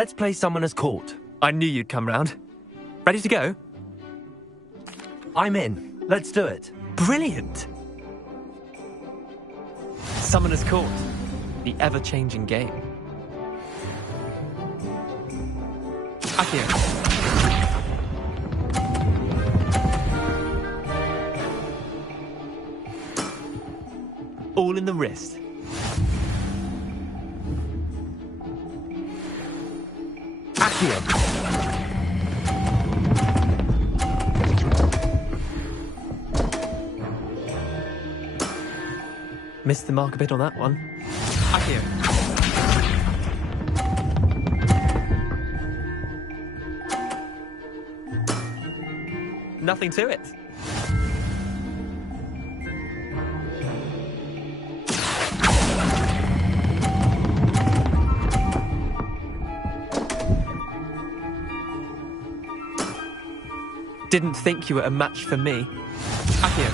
Let's play Summoner's Court. I knew you'd come round. Ready to go? I'm in. Let's do it. Brilliant! Summoner's Court. The ever-changing game. Akio. All in the wrist. Akio. Missed the mark a bit on that one. Akio. Nothing to it. Didn't think you were a match for me. Akio.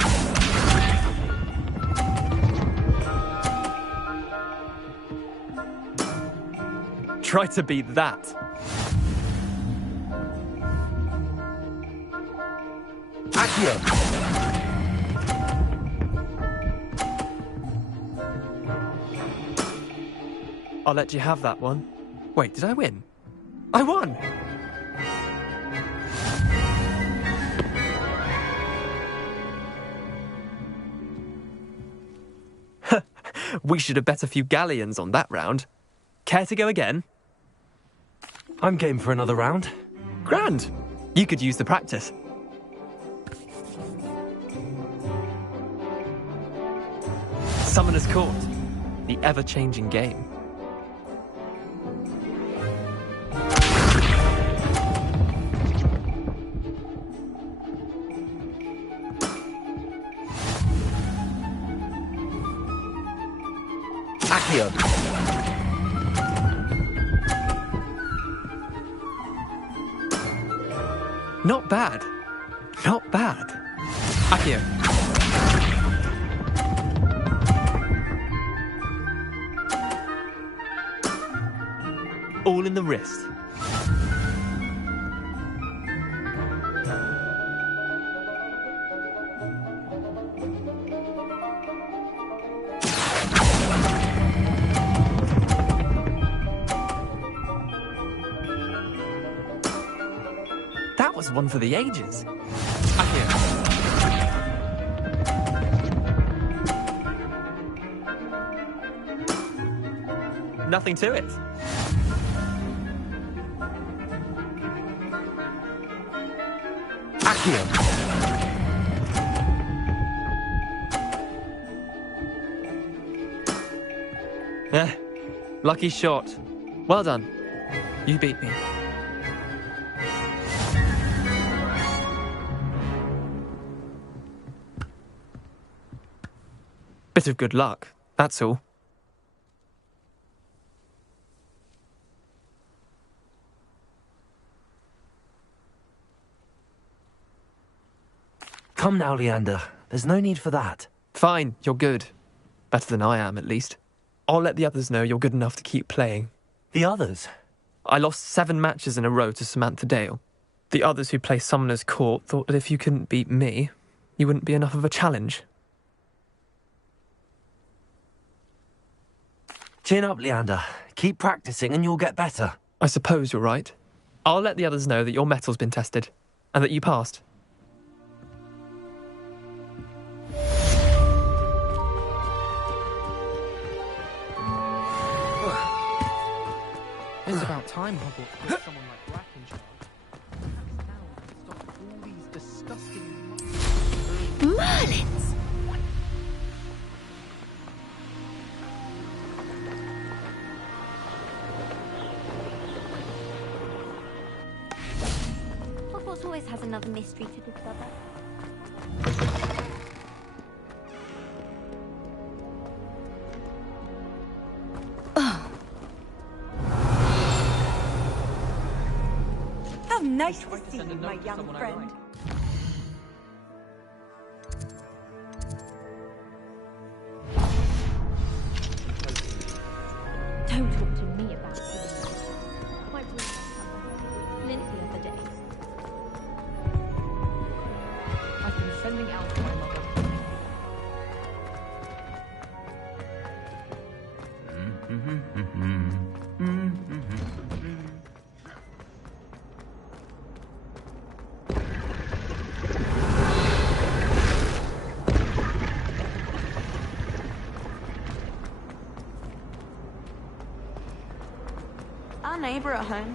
Try to beat that. Accio! I'll let you have that one. Wait, did I win? I won! We should have bet a few galleons on that round. Care to go again? I'm game for another round. Grand! You could use the practice. Summoner's Court. The ever-changing game. Accio! Not bad. Not bad. Accio. All in the wrist. That was one for the ages. Accio. Nothing to it. Accio! Lucky shot. Well done. You beat me. Bit of good luck, that's all. Come now, Leander. There's no need for that. Fine, you're good. Better than I am, at least. I'll let the others know you're good enough to keep playing. The others? I lost 7 matches in a row to Samantha Dale. The others who play Summoner's Court thought that if you couldn't beat me, you wouldn't be enough of a challenge. Chin up, Leander. Keep practicing and you'll get better. I suppose you're right. I'll let the others know that your metal's been tested, and that you passed. It's about time HogWarts put someone like Black in charge. Perhaps now we can stop all these disgusting... Merlins! HogWarts always has another mystery to discover. How nice to see you, my young friend. Don't talk to me about it. My dream plenty of the day. I've been sending out to my mother. Our neighbour at home.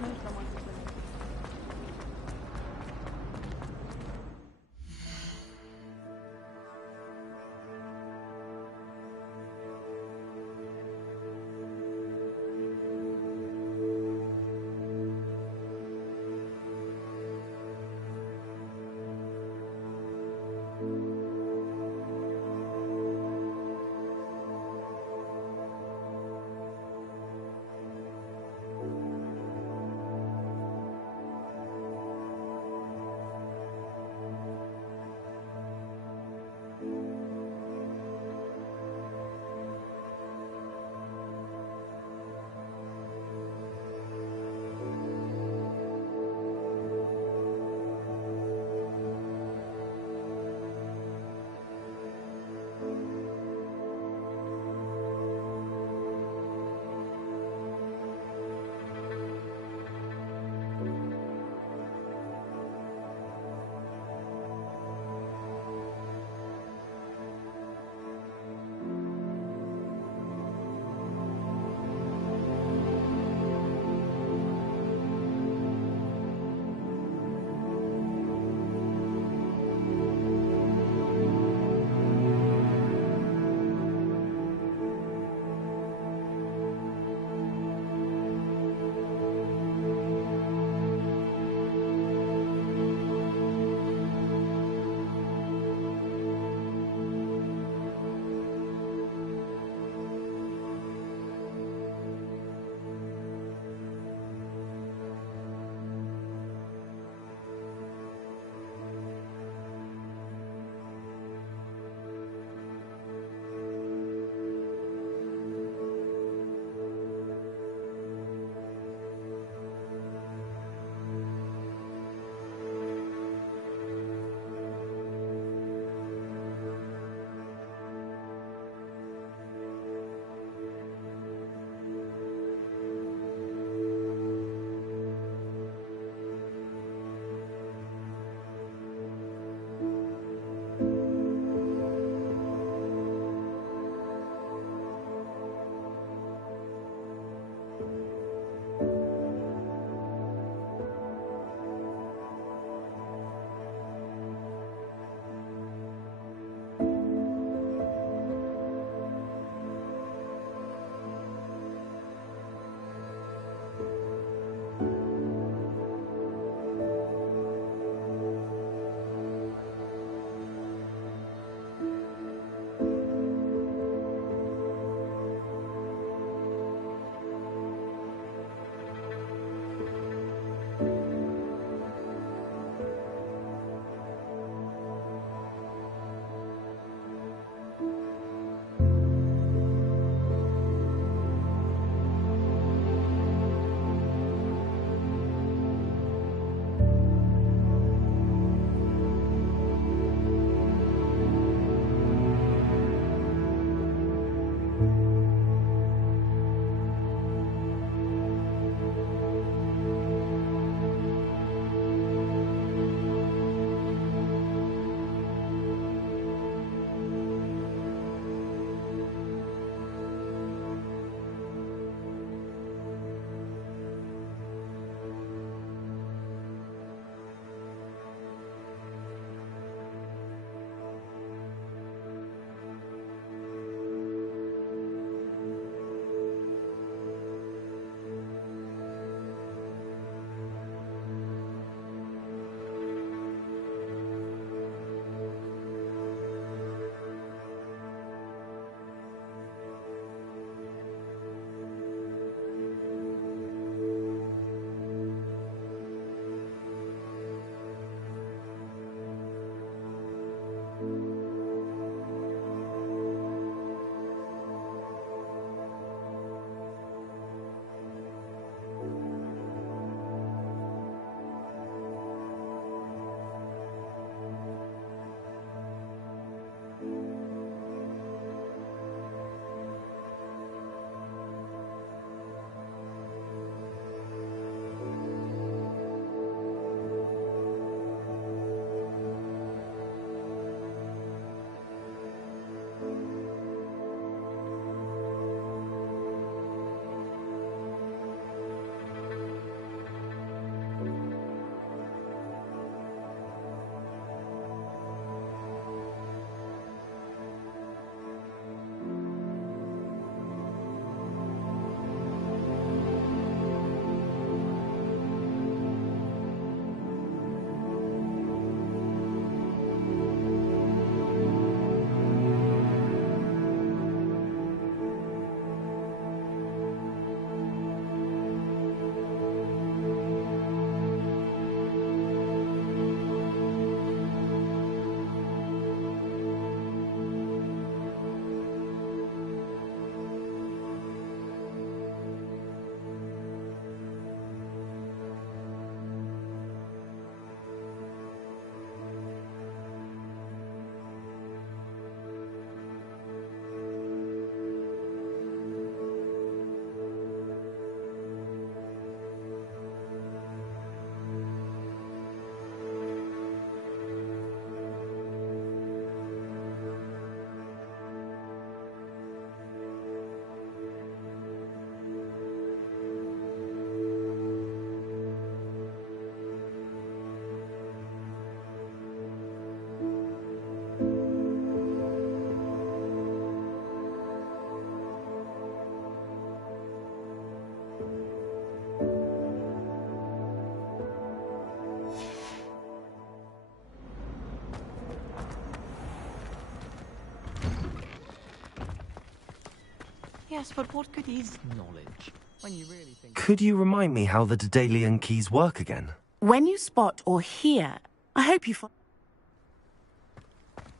Yes, but what good is... knowledge. When you really think... Could you remind me how the Daedalian keys work again? When you spot or hear, I hope you find...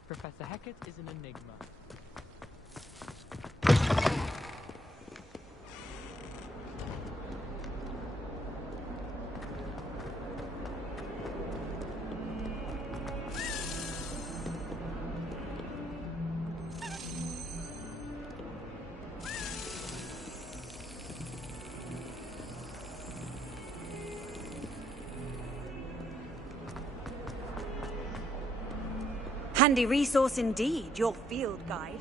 Professor Hecat is an enigma. Handy resource indeed, your field guide.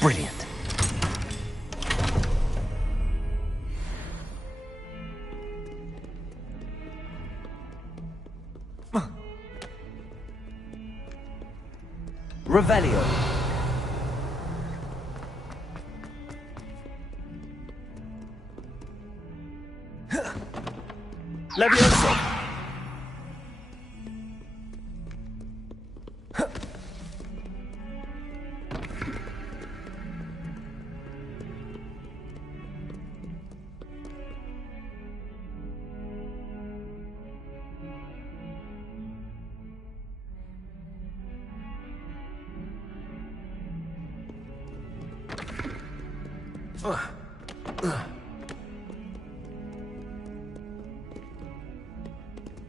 Brilliant. Revelio. Levioso.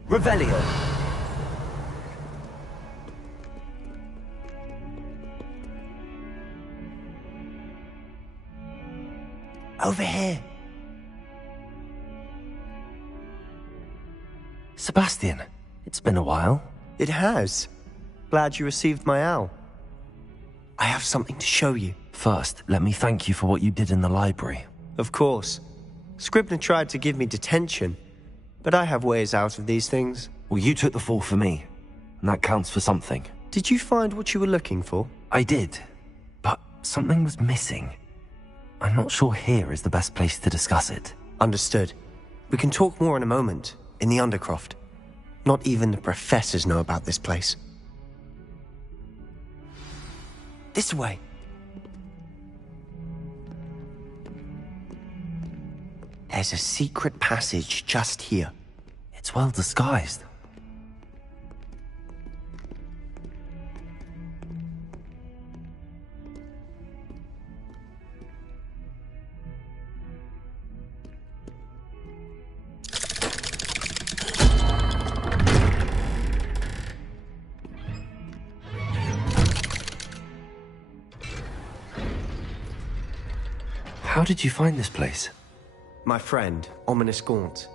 Revelio. Over here. Sebastian, it's been a while. It has. Glad you received my owl. I have something to show you. First, let me thank you for what you did in the library. Of course. Scribner tried to give me detention, but I have ways out of these things. Well, you took the fall for me, and that counts for something. Did you find what you were looking for? I did, but something was missing. I'm not sure here is the best place to discuss it. Understood. We can talk more in a moment, in the Undercroft. Not even the professors know about this place. This way. There's a secret passage just here. It's well disguised. How did you find this place? My friend, Ominous Gaunt.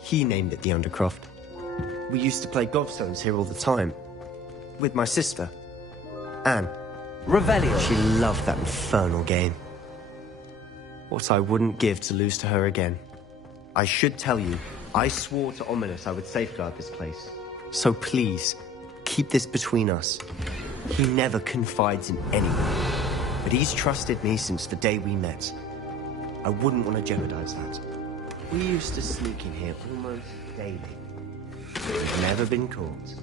He named it the Undercroft. We used to play gobstones here all the time. With my sister, Anne. Revelio. She loved that infernal game. What I wouldn't give to lose to her again. I should tell you, I swore to Ominous I would safeguard this place. So please, keep this between us. He never confides in anyone. But he's trusted me since the day we met. I wouldn't want to jeopardize that. We used to sneak in here almost daily. We've never been caught.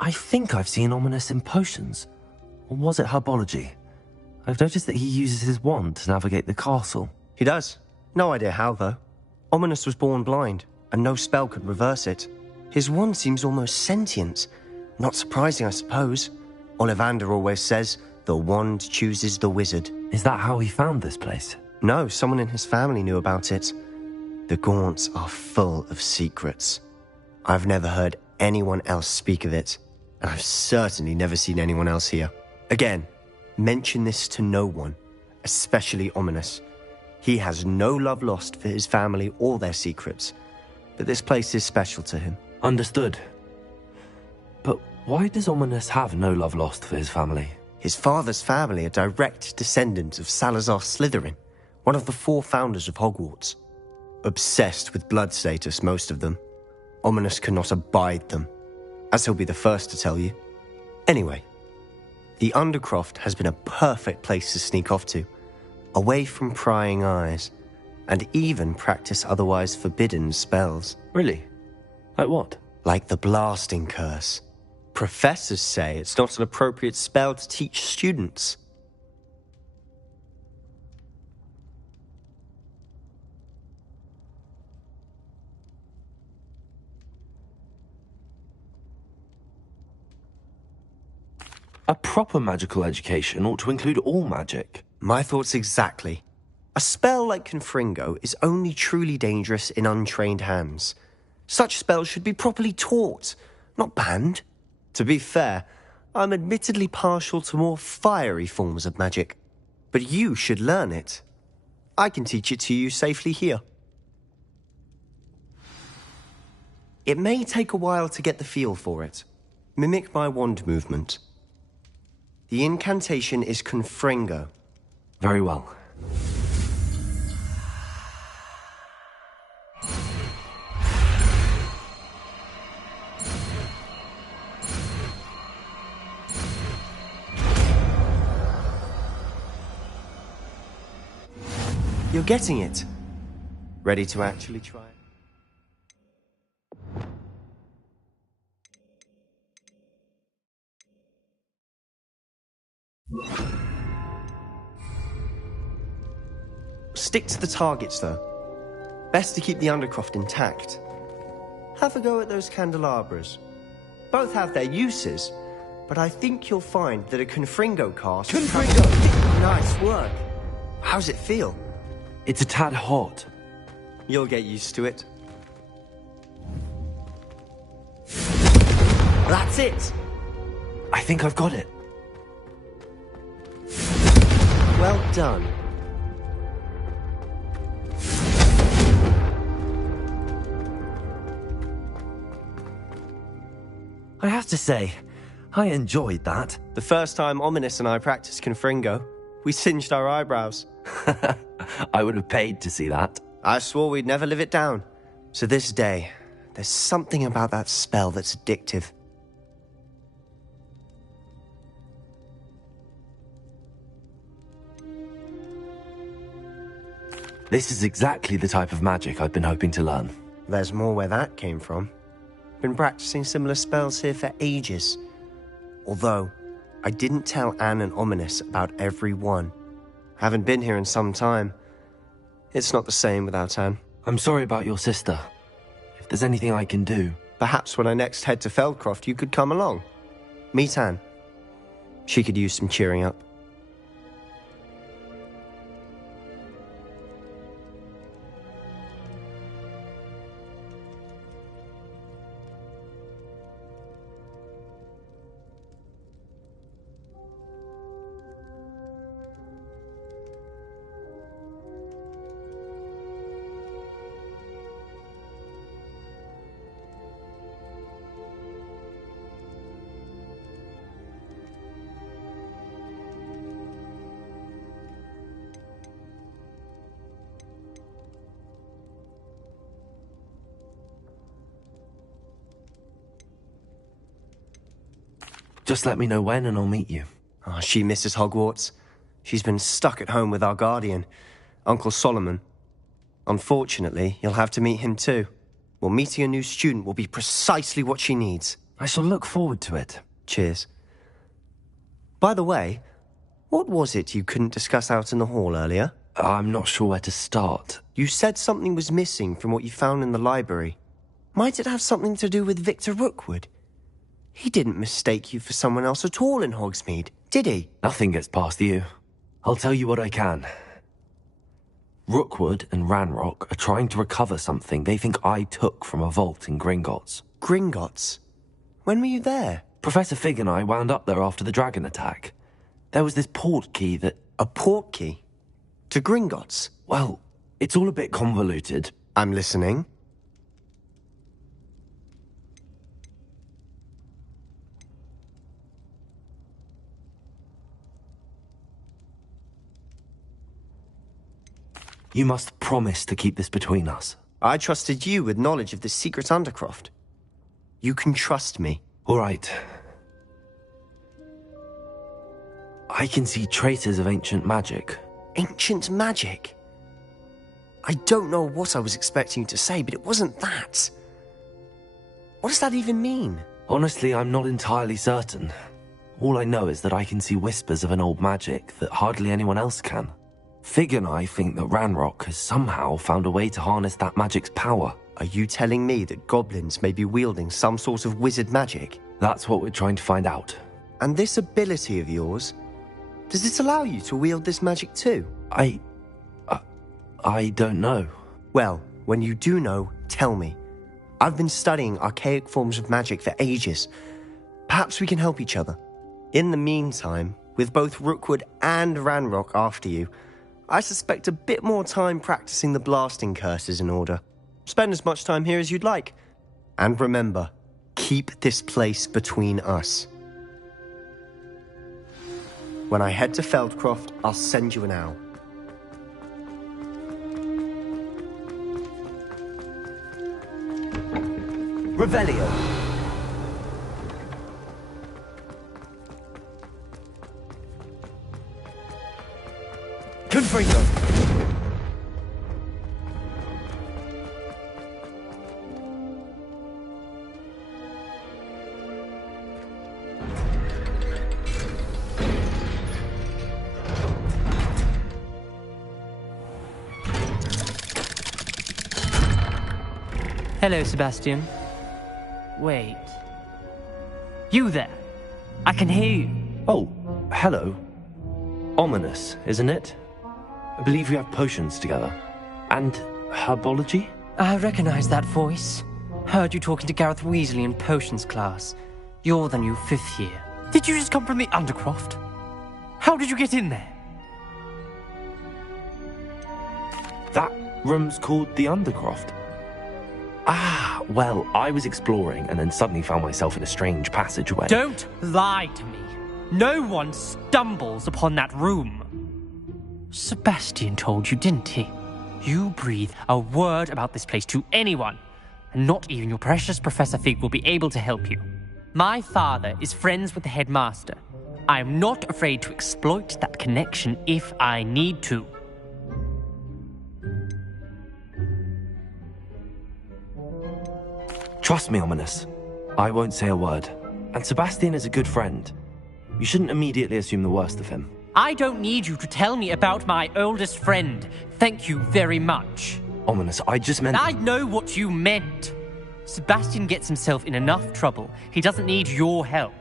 I think I've seen Ominous in potions. Or was it herbology? I've noticed that he uses his wand to navigate the castle. He does. No idea how, though. Ominous was born blind, and no spell could reverse it. His wand seems almost sentient. Not surprising, I suppose. Ollivander always says, the wand chooses the wizard. Is that how he found this place? No, someone in his family knew about it. The Gaunts are full of secrets. I've never heard anyone else speak of it, and I've certainly never seen anyone else here. Again, mention this to no one, especially Ominous. He has no love lost for his family or their secrets, but this place is special to him. Understood. But why does Ominous have no love lost for his family? His father's family are direct descendants of Salazar Slytherin, one of the 4 founders of Hogwarts. Obsessed with blood status, most of them. Ominous cannot abide them, as he'll be the first to tell you. Anyway, the Undercroft has been a perfect place to sneak off to, away from prying eyes, and even practice otherwise forbidden spells. Really? Like what? Like the blasting curse. Professors say it's not an appropriate spell to teach students. A proper magical education ought to include all magic. My thoughts exactly. A spell like Confringo is only truly dangerous in untrained hands. Such spells should be properly taught, not banned. To be fair, I'm admittedly partial to more fiery forms of magic. But you should learn it. I can teach it to you safely here. It may take a while to get the feel for it. Mimic my wand movement. The incantation is Confringo. Very well. You're getting it. Ready to actually try it? Stick to the targets, though. Best to keep the Undercroft intact. Have a go at those candelabras. Both have their uses, but I think you'll find that a Confringo cast... Confringo! Nice work. How's it feel? It's a tad hot. You'll get used to it. That's it! I think I've got it. Well done. I have to say, I enjoyed that. The first time Ominous and I practiced Confringo, we singed our eyebrows. I would have paid to see that. I swore we'd never live it down. To this day, there's something about that spell that's addictive. This is exactly the type of magic I've been hoping to learn. There's more where that came from. Been practicing similar spells here for ages. Although, I didn't tell Anne and Ominous about every one. Haven't been here in some time. It's not the same without Anne. I'm sorry about your sister. If there's anything I can do... Perhaps when I next head to Feldcroft, you could come along. Meet Anne. She could use some cheering up. Just let me know when and I'll meet you. Oh, she misses Hogwarts. She's been stuck at home with our guardian, Uncle Solomon. Unfortunately, you'll have to meet him too. Well, meeting a new student will be precisely what she needs. I shall look forward to it. Cheers. By the way, what was it you couldn't discuss out in the hall earlier? I'm not sure where to start. You said something was missing from what you found in the library. Might it have something to do with Victor Rookwood? He didn't mistake you for someone else at all in Hogsmeade, did he? Nothing gets past you. I'll tell you what I can. Rookwood and Ranrock are trying to recover something they think I took from a vault in Gringotts. Gringotts? When were you there? Professor Fig and I wound up there after the dragon attack. There was this port key that... A port key? To Gringotts? Well, it's all a bit convoluted. I'm listening. You must promise to keep this between us. I trusted you with knowledge of the secret Undercroft. You can trust me. All right. I can see traces of ancient magic. Ancient magic? I don't know what I was expecting you to say, but it wasn't that. What does that even mean? Honestly, I'm not entirely certain. All I know is that I can see whispers of an old magic that hardly anyone else can. Fig and I think that Ranrock has somehow found a way to harness that magic's power. Are you telling me that goblins may be wielding some sort of wizard magic? That's what we're trying to find out. And this ability of yours, does it allow you to wield this magic too? I don't know. Well, when you do know, tell me. I've been studying archaic forms of magic for ages. Perhaps we can help each other. In the meantime, with both Rookwood and Ranrock after you, I suspect a bit more time practicing the blasting curse is in order. Spend as much time here as you'd like. And remember, keep this place between us. When I head to Feldcroft, I'll send you an owl. Revelio. Confringo. Hello, Sebastian. Wait. You there? I can hear you. Oh, hello. Ominous, isn't it? I believe we have potions together. And herbology? I recognize that voice. Heard you talking to Gareth Weasley in potions class. You're the new 5th year. Did you just come from the Undercroft? How did you get in there? That room's called the Undercroft. Ah, well, I was exploring and then suddenly found myself in a strange passageway. Don't lie to me. No one stumbles upon that room. Sebastian told you, didn't he? You breathe a word about this place to anyone, and not even your precious Professor Fig will be able to help you. My father is friends with the headmaster. I am not afraid to exploit that connection if I need to. Trust me, Ominous. I won't say a word. And Sebastian is a good friend. You shouldn't immediately assume the worst of him. I don't need you to tell me about my oldest friend. Thank you very much. Ominous, I just meant... I know what you meant. Sebastian gets himself in enough trouble. He doesn't need your help.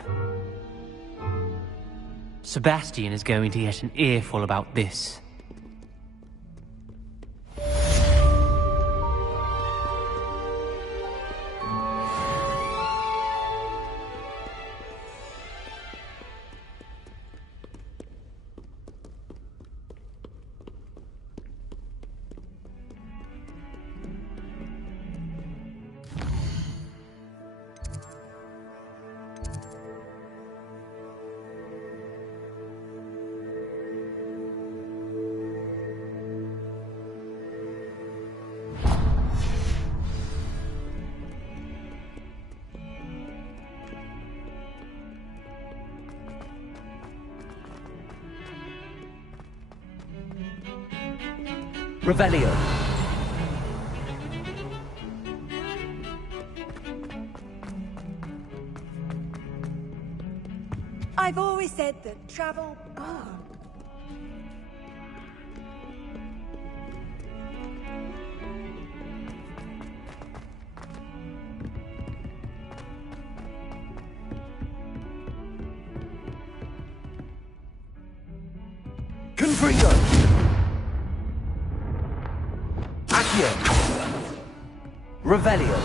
Sebastian is going to get an earful about this. Revelio. I've always said that travel... Confringo. Accio. Revelio.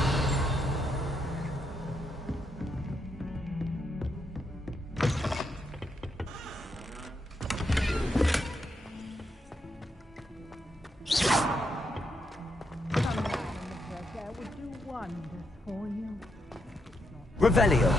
Revelio.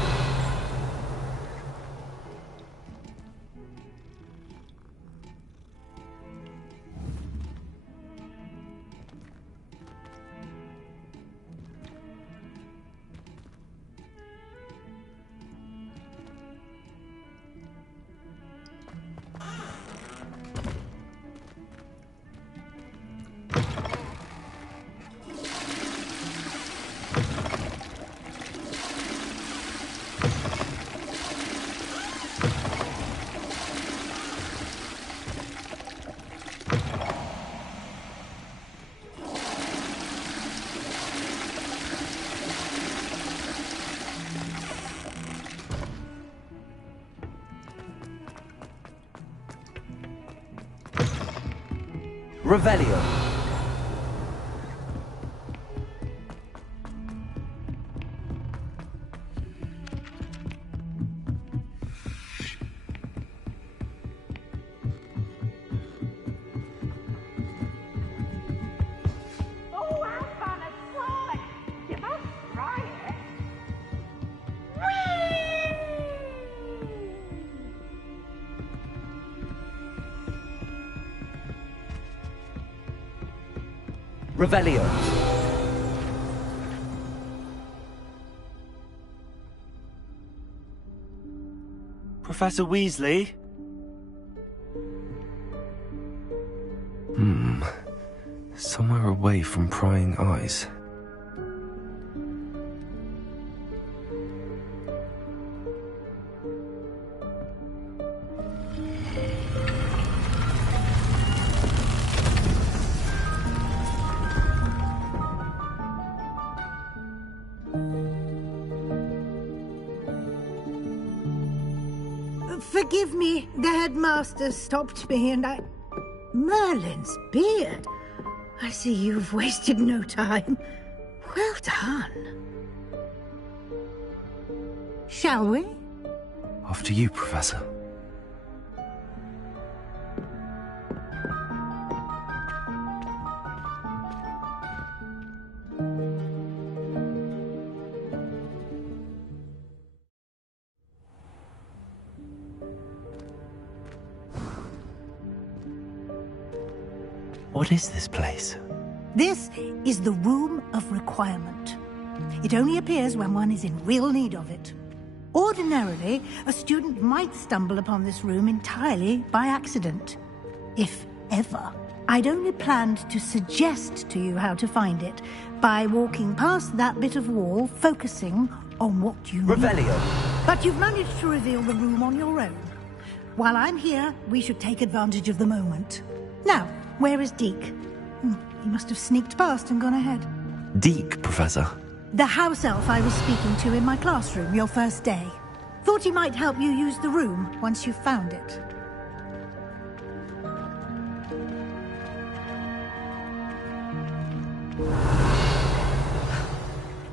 Revelio. Oh, how fun and fun! You must try it. Revelio. Professor Weasley? Somewhere away from prying eyes. Forgive me, the headmaster stopped me and I... Merlin's beard. I see you've wasted no time. Well done. Shall we? After you, Professor. What is this place? This is the Room of Requirement. It only appears when one is in real need of it. Ordinarily, a student might stumble upon this room entirely by accident. If ever. I'd only planned to suggest to you how to find it by walking past that bit of wall, focusing on what you need. Revelio. But you've managed to reveal the room on your own. While I'm here, we should take advantage of the moment. Now, where is Deke? He must have sneaked past and gone ahead. Deke, Professor. The house elf I was speaking to in my classroom your first day. Thought he might help you use the room once you found it.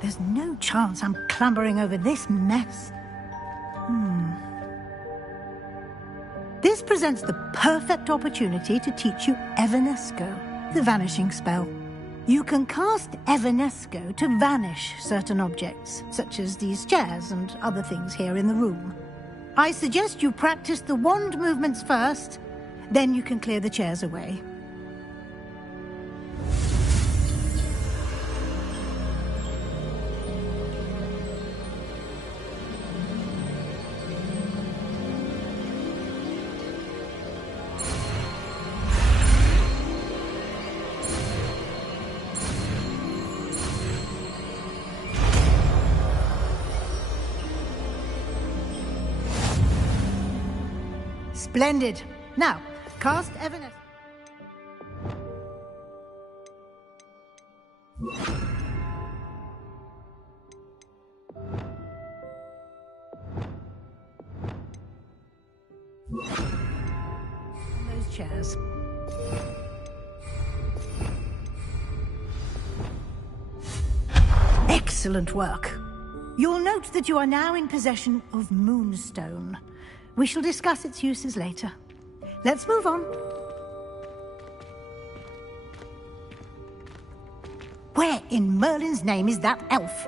There's no chance I'm clambering over this mess. This presents the perfect opportunity to teach you Evanesco, the vanishing spell. You can cast Evanesco to vanish certain objects, such as these chairs and other things here in the room. I suggest you practice the wand movements first, then you can clear the chairs away. Splendid. Now, cast Evanescence. Those chairs. Excellent work. You'll note that you are now in possession of Moonstone. We shall discuss its uses later. Let's move on. Where in Merlin's name is that elf?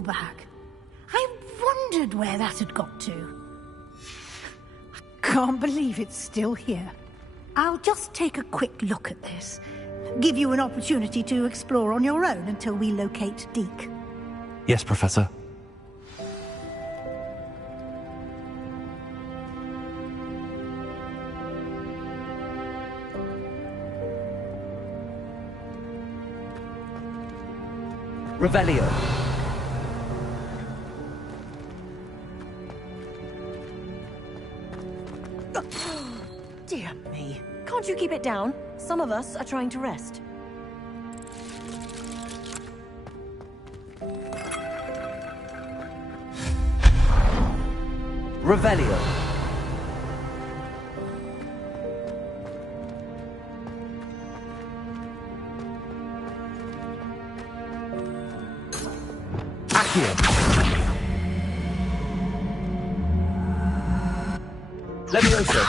school bag. I wondered where that had got to. I can't believe it's still here. I'll just take a quick look at this. Give you an opportunity to explore on your own until we locate Deke. Yes, Professor. Revelio. Dear me. Can't you keep it down? Some of us are trying to rest. Revelio. Accio. Levioso.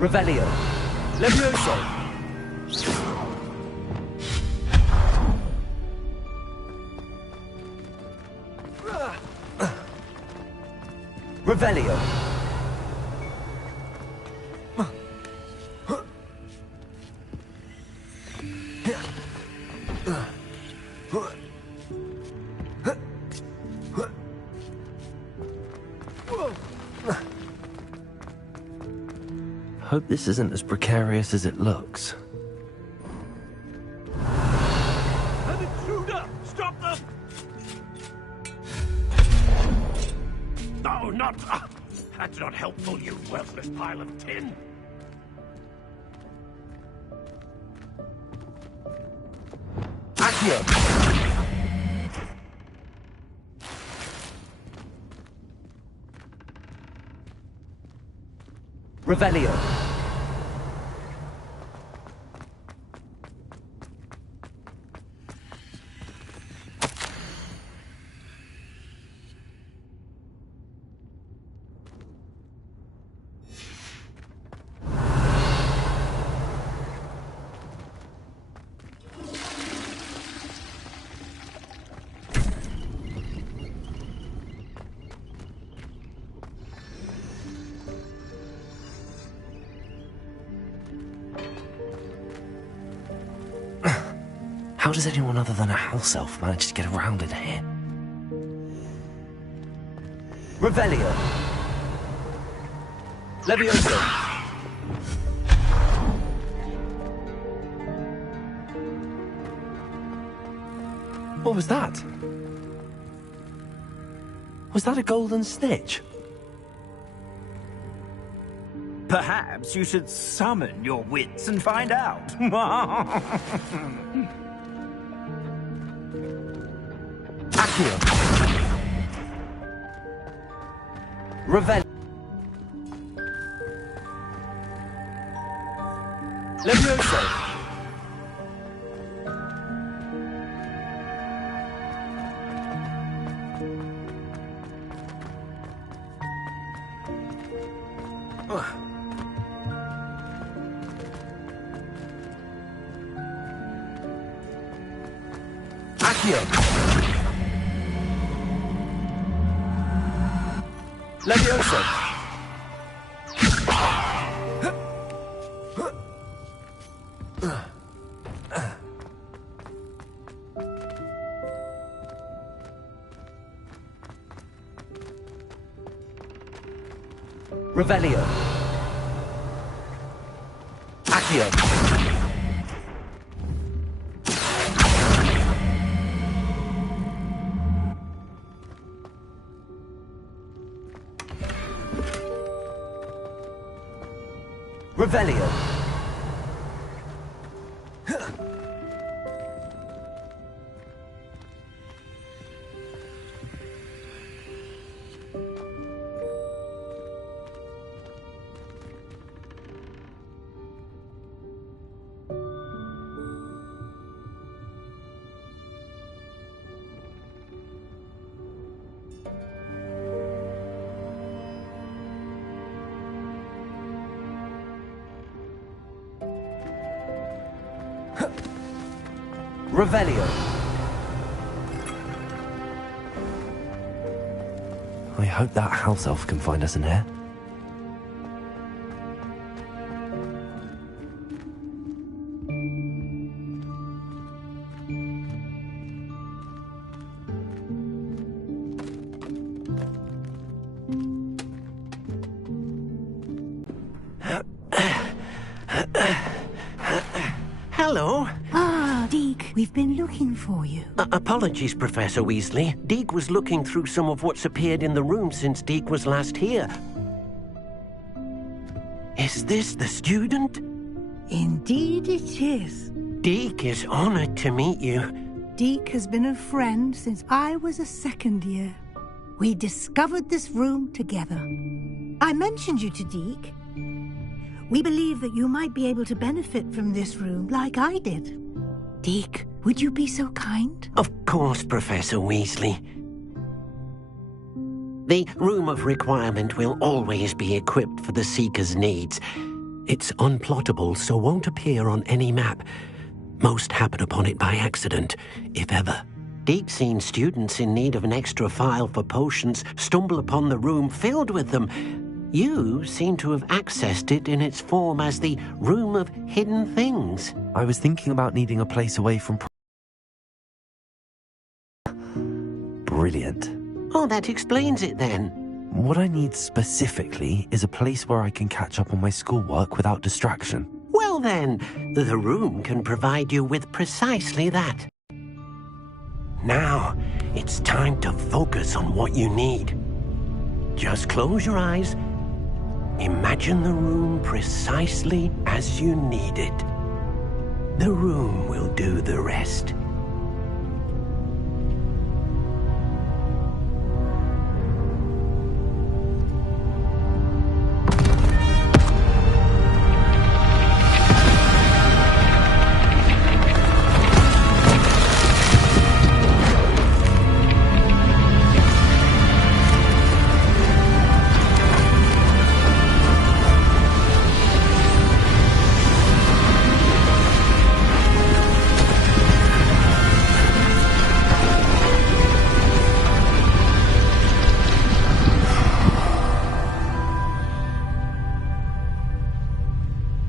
Revelio. Levioso. Revelio. Hope this isn't as precarious as it looks. An intruder! Stop them! No, not... that's not helpful, you worthless pile of tin! Accio. Revelio. How does anyone other than a house elf manage to get around in here? Revelio. Levioso. What was that? Was that a golden snitch? Perhaps you should summon your wits and find out. Accio. Revelio. Levioso. Accio. Levioso. Revelio. Accio. Revelio. Revelio. I hope that house elf can find us in here. Hello. Ah, Deke, we've been looking for you. Apologies, Professor Weasley. Deke was looking through some of what's appeared in the room since Deke was last here. Is this the student? Indeed it is. Deke is honored to meet you. Deke has been a friend since I was a second year. We discovered this room together. I mentioned you to Deke. We believe that you might be able to benefit from this room like I did. Deke, would you be so kind? Of course, Professor Weasley. The Room of Requirement will always be equipped for the Seeker's needs. It's unplottable, so won't appear on any map. Most happen upon it by accident, if ever. Deke's seen students in need of an extra file for potions stumble upon the room filled with them. You seem to have accessed it in its form as the Room of Hidden Things. I was thinking about needing a place away from... Brilliant. Oh, that explains it then. What I need specifically is a place where I can catch up on my schoolwork without distraction. Well then, the room can provide you with precisely that. Now, it's time to focus on what you need. Just close your eyes. Imagine the room precisely as you need it. The room will do the rest.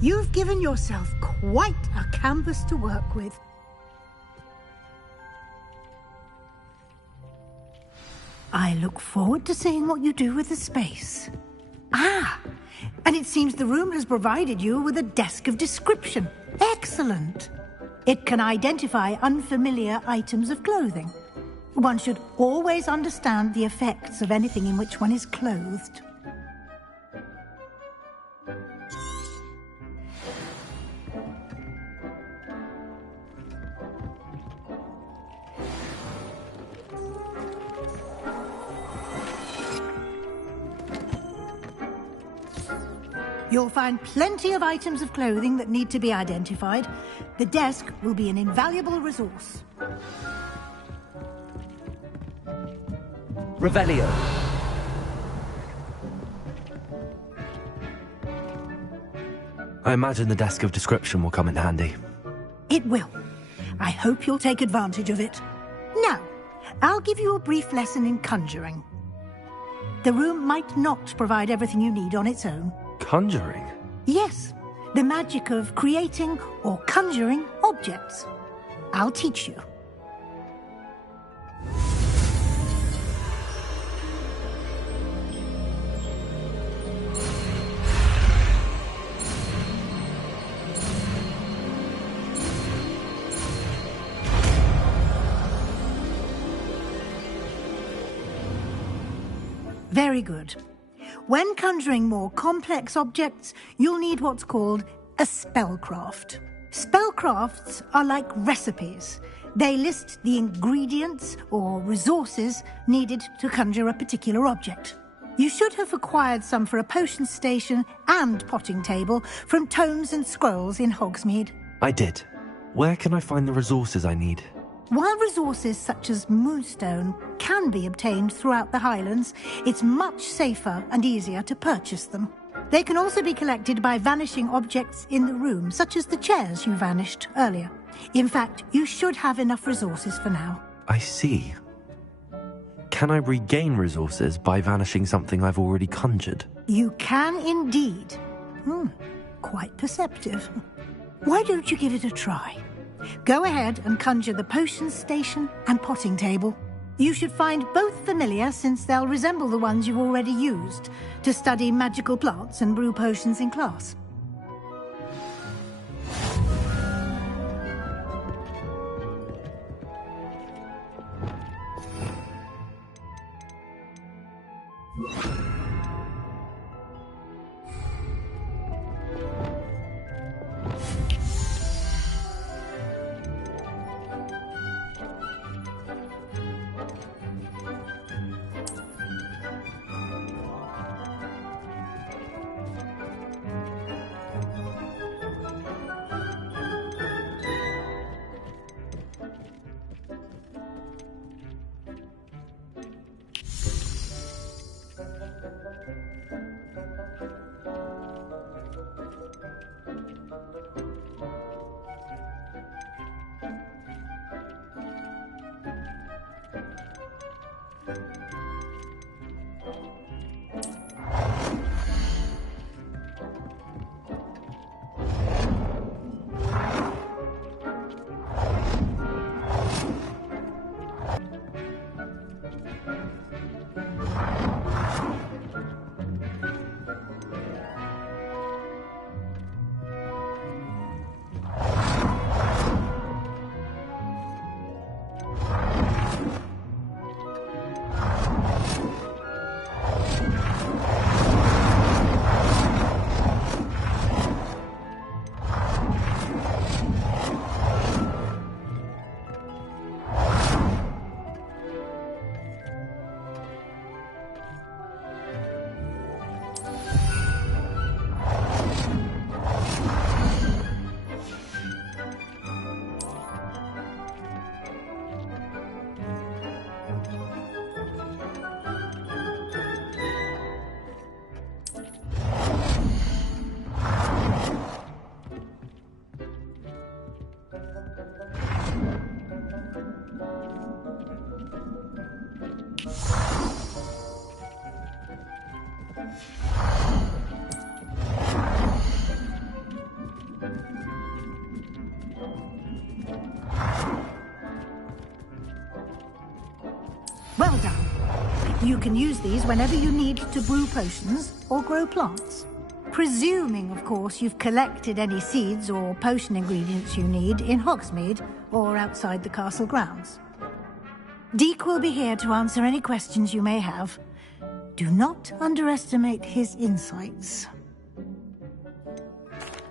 You've given yourself quite a canvas to work with. I look forward to seeing what you do with the space. Ah, and it seems the room has provided you with a desk of description. Excellent. It can identify unfamiliar items of clothing. One should always understand the effects of anything in which one is clothed. You'll find plenty of items of clothing that need to be identified. The desk will be an invaluable resource. Revelio. I imagine the desk of description will come in handy. It will. I hope you'll take advantage of it. Now, I'll give you a brief lesson in conjuring. The room might not provide everything you need on its own. Conjuring? Yes, the magic of creating or conjuring objects. I'll teach you. Very good. When conjuring more complex objects, you'll need what's called a spellcraft. Spellcrafts are like recipes. They list the ingredients or resources needed to conjure a particular object. You should have acquired some for a potion station and potting table from tomes and scrolls in Hogsmeade. I did. Where can I find the resources I need? While resources such as moonstone can be obtained throughout the Highlands, it's much safer and easier to purchase them. They can also be collected by vanishing objects in the room, such as the chairs you vanished earlier. In fact, you should have enough resources for now. I see. Can I regain resources by vanishing something I've already conjured? You can indeed. Quite perceptive. Why don't you give it a try? Go ahead and conjure the potions station and potting table. You should find both familiar, since they'll resemble the ones you've already used to study magical plants and brew potions in class. Well done. You can use these whenever you need to brew potions or grow plants. Presuming, of course, you've collected any seeds or potion ingredients you need in Hogsmeade or outside the castle grounds. Deek will be here to answer any questions you may have. Do not underestimate his insights.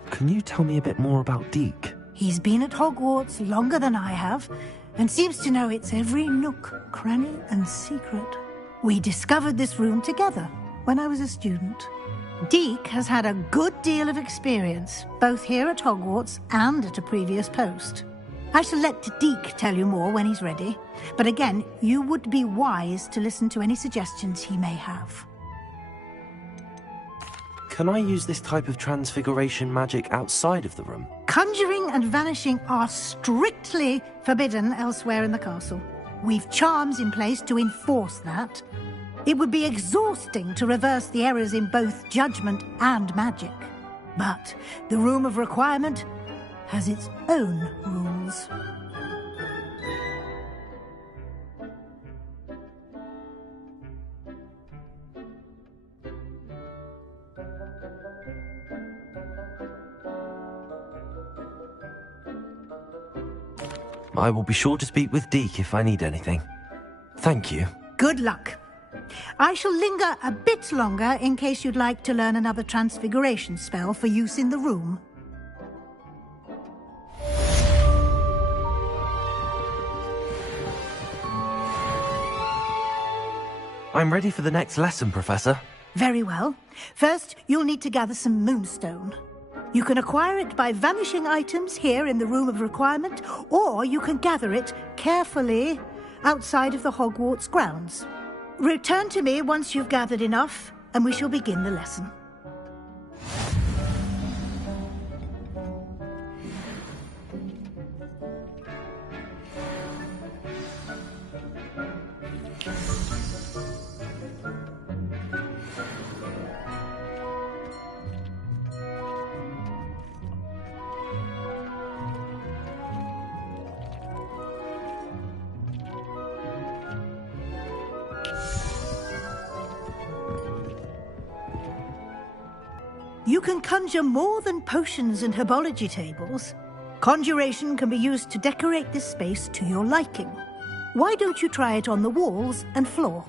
Can you tell me a bit more about Deek? He's been at Hogwarts longer than I have, and seems to know its every nook, cranny, and secret. We discovered this room together when I was a student. Deek has had a good deal of experience, both here at Hogwarts and at a previous post. I shall let Deek tell you more when he's ready, but again, you would be wise to listen to any suggestions he may have. Can I use this type of transfiguration magic outside of the room? Conjuring and vanishing are strictly forbidden elsewhere in the castle. We've charms in place to enforce that. It would be exhausting to reverse the errors in both judgment and magic. But the Room of Requirement has its own rules. I will be sure to speak with Deek if I need anything. Thank you. Good luck. I shall linger a bit longer in case you'd like to learn another transfiguration spell for use in the room. I'm ready for the next lesson, Professor. Very well. First, you'll need to gather some moonstone. You can acquire it by vanishing items here in the Room of Requirement, or you can gather it carefully outside of the Hogwarts grounds. Return to me once you've gathered enough, and we shall begin the lesson. You can conjure more than potions and herbology tables. Conjuration can be used to decorate this space to your liking. Why don't you try it on the walls and floor?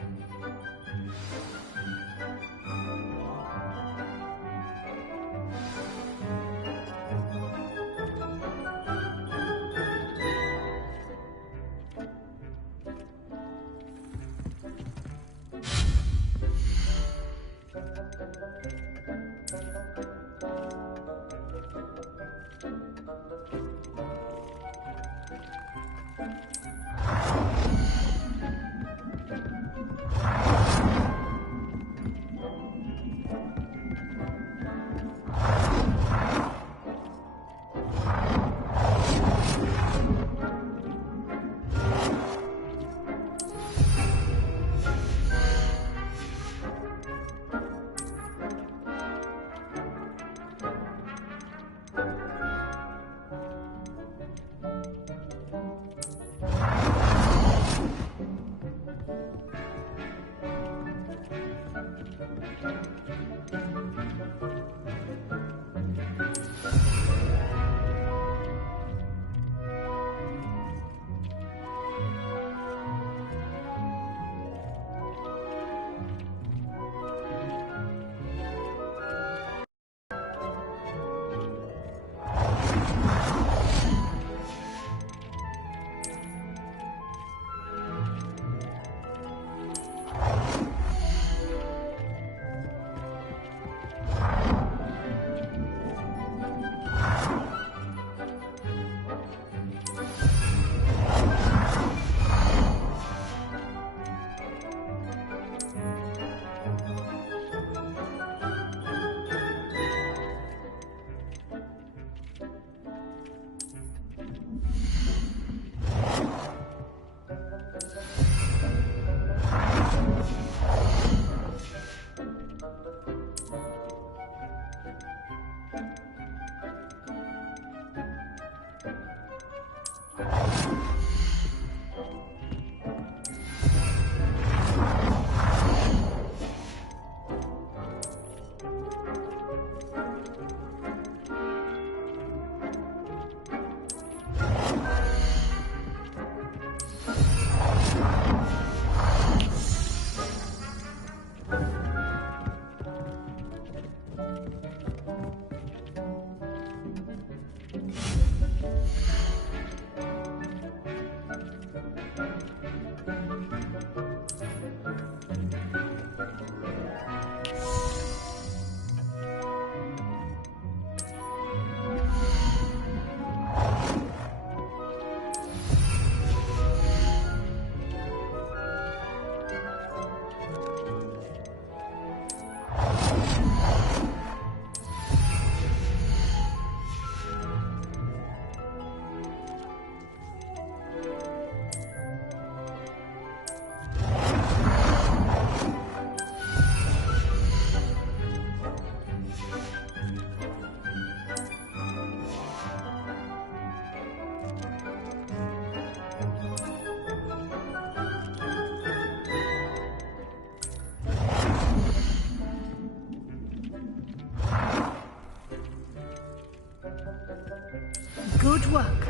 Good work.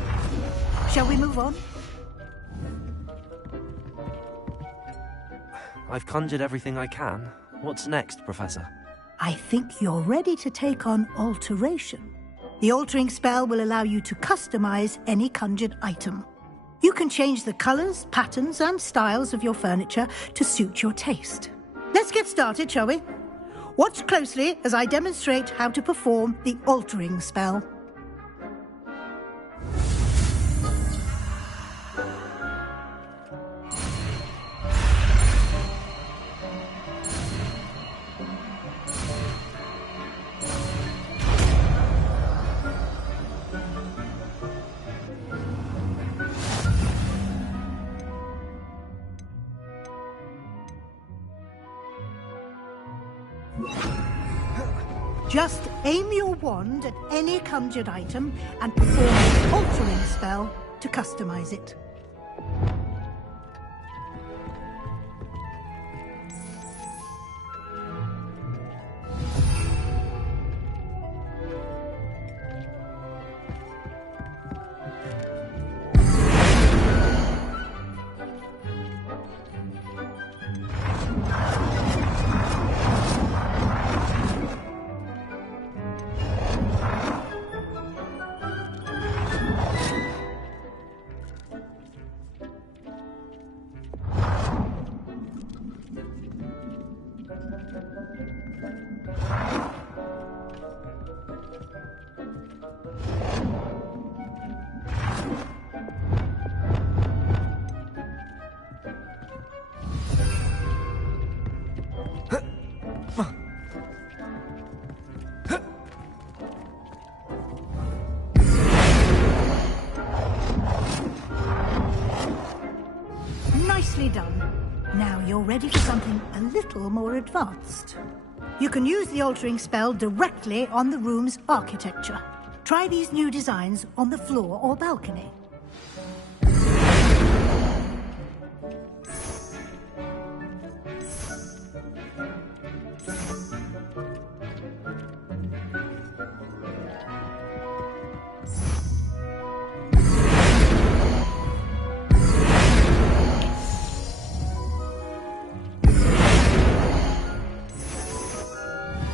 Shall we move on? I've conjured everything I can. What's next, Professor? I think you're ready to take on alteration. The altering spell will allow you to customize any conjured item. You can change the colors, patterns, and styles of your furniture to suit your taste. Let's get started, shall we? Watch closely as I demonstrate how to perform the altering spell. Just aim your wand at any conjured item and perform an altering spell to customize it. ready for something a little more advanced. You can use the altering spell directly on the room's architecture. Try these new designs on the floor or balcony.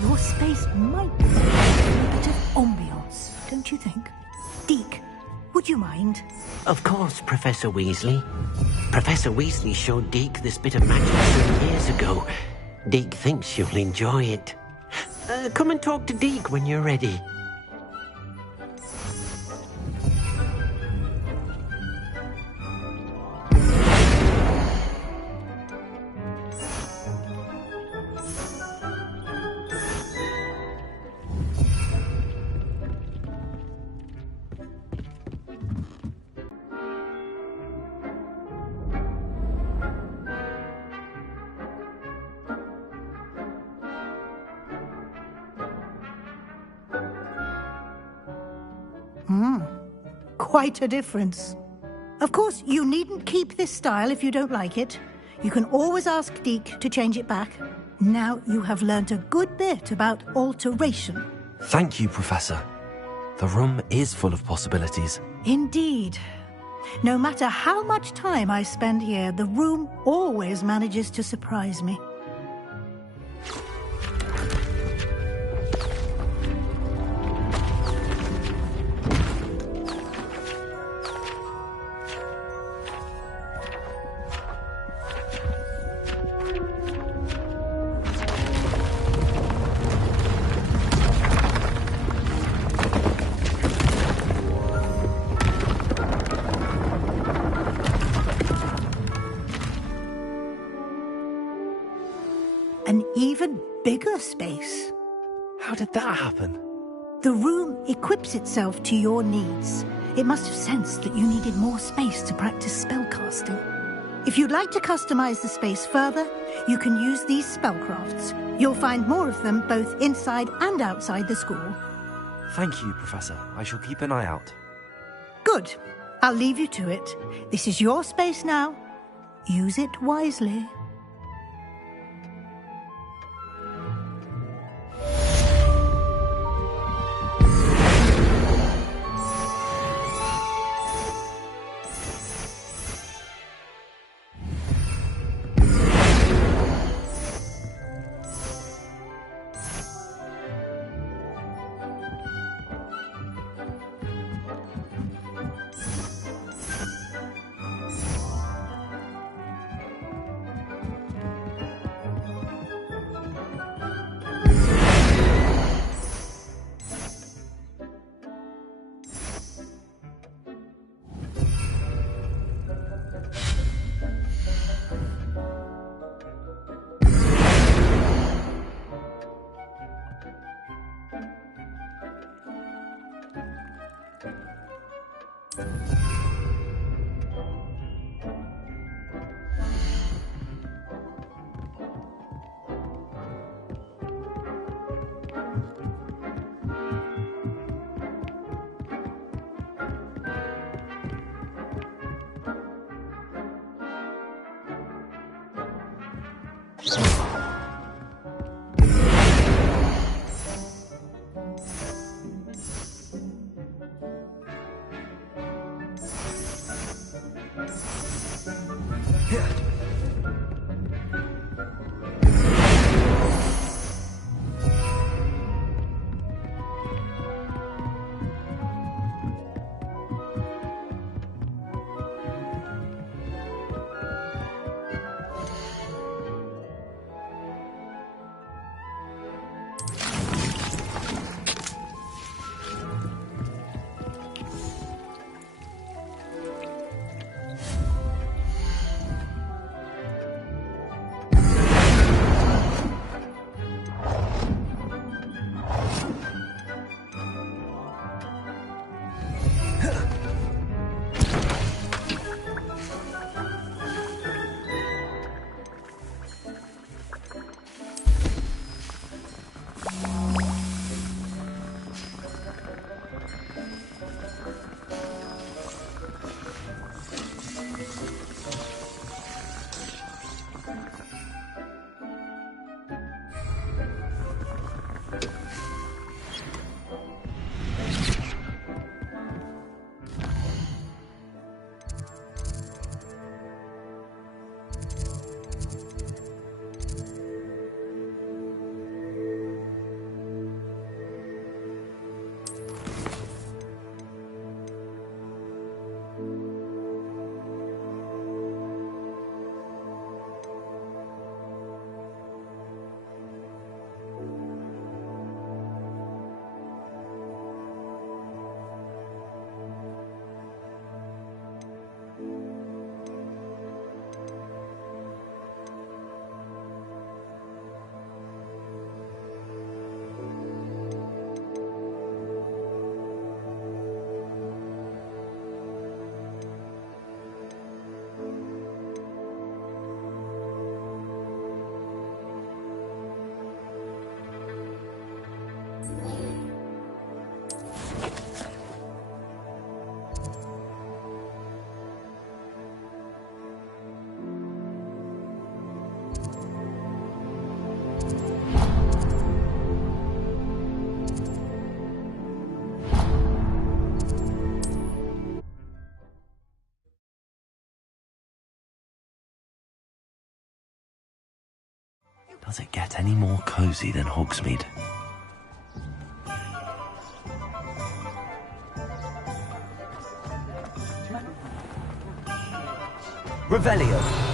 Your space might be a bit of ambiance, don't you think? Deke, would you mind? Of course, Professor Weasley. Professor Weasley showed Deke this bit of magic 2 years ago. Deke thinks you'll enjoy it. Come and talk to Deke when you're ready. Quite a difference. Of course, you needn't keep this style if you don't like it. You can always ask Deke to change it back. Now you have learnt a good bit about alteration. Thank you, Professor. The room is full of possibilities. Indeed. No matter how much time I spend here, the room always manages to surprise me. An even bigger space. How did that happen? The room equips itself to your needs. It must have sensed that you needed more space to practice spellcasting. If you'd like to customize the space further, you can use these spellcrafts. You'll find more of them both inside and outside the school. Thank you, Professor. I shall keep an eye out. Good. I'll leave you to it. This is your space now. Use it wisely. Does it get any more cozy than Hogsmeade? Revelio.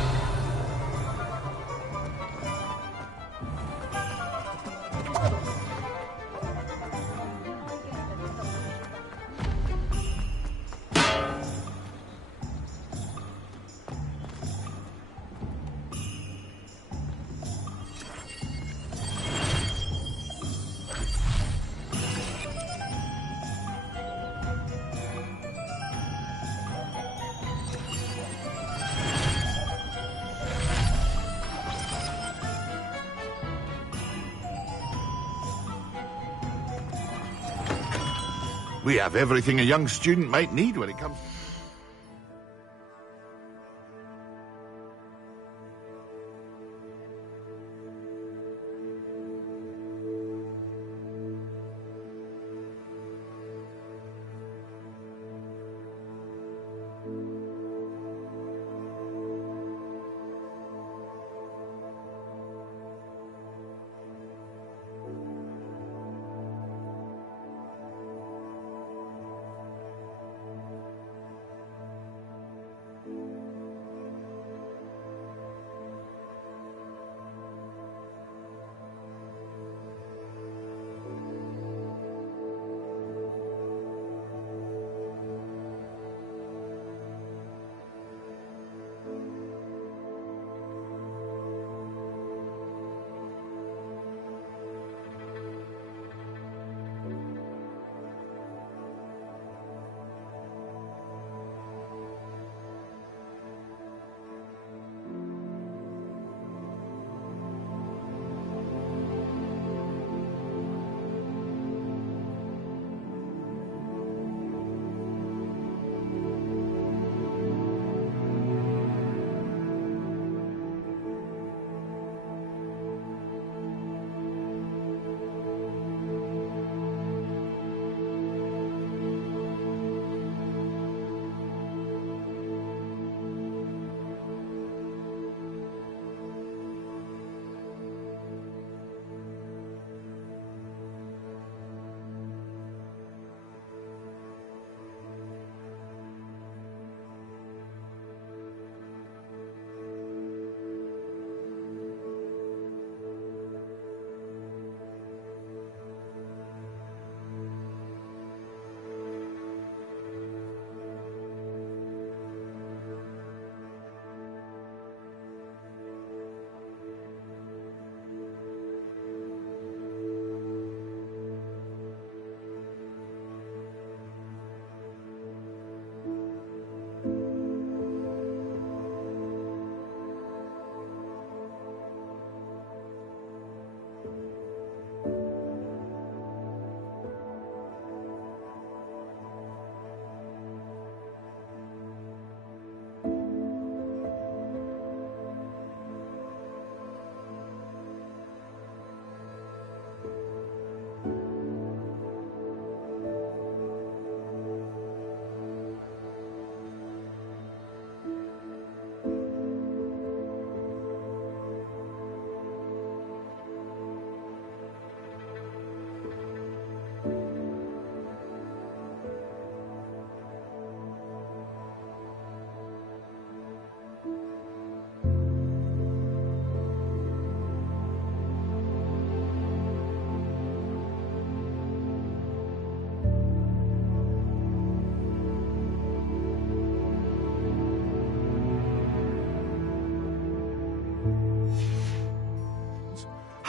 We have everything a young student might need when it comes...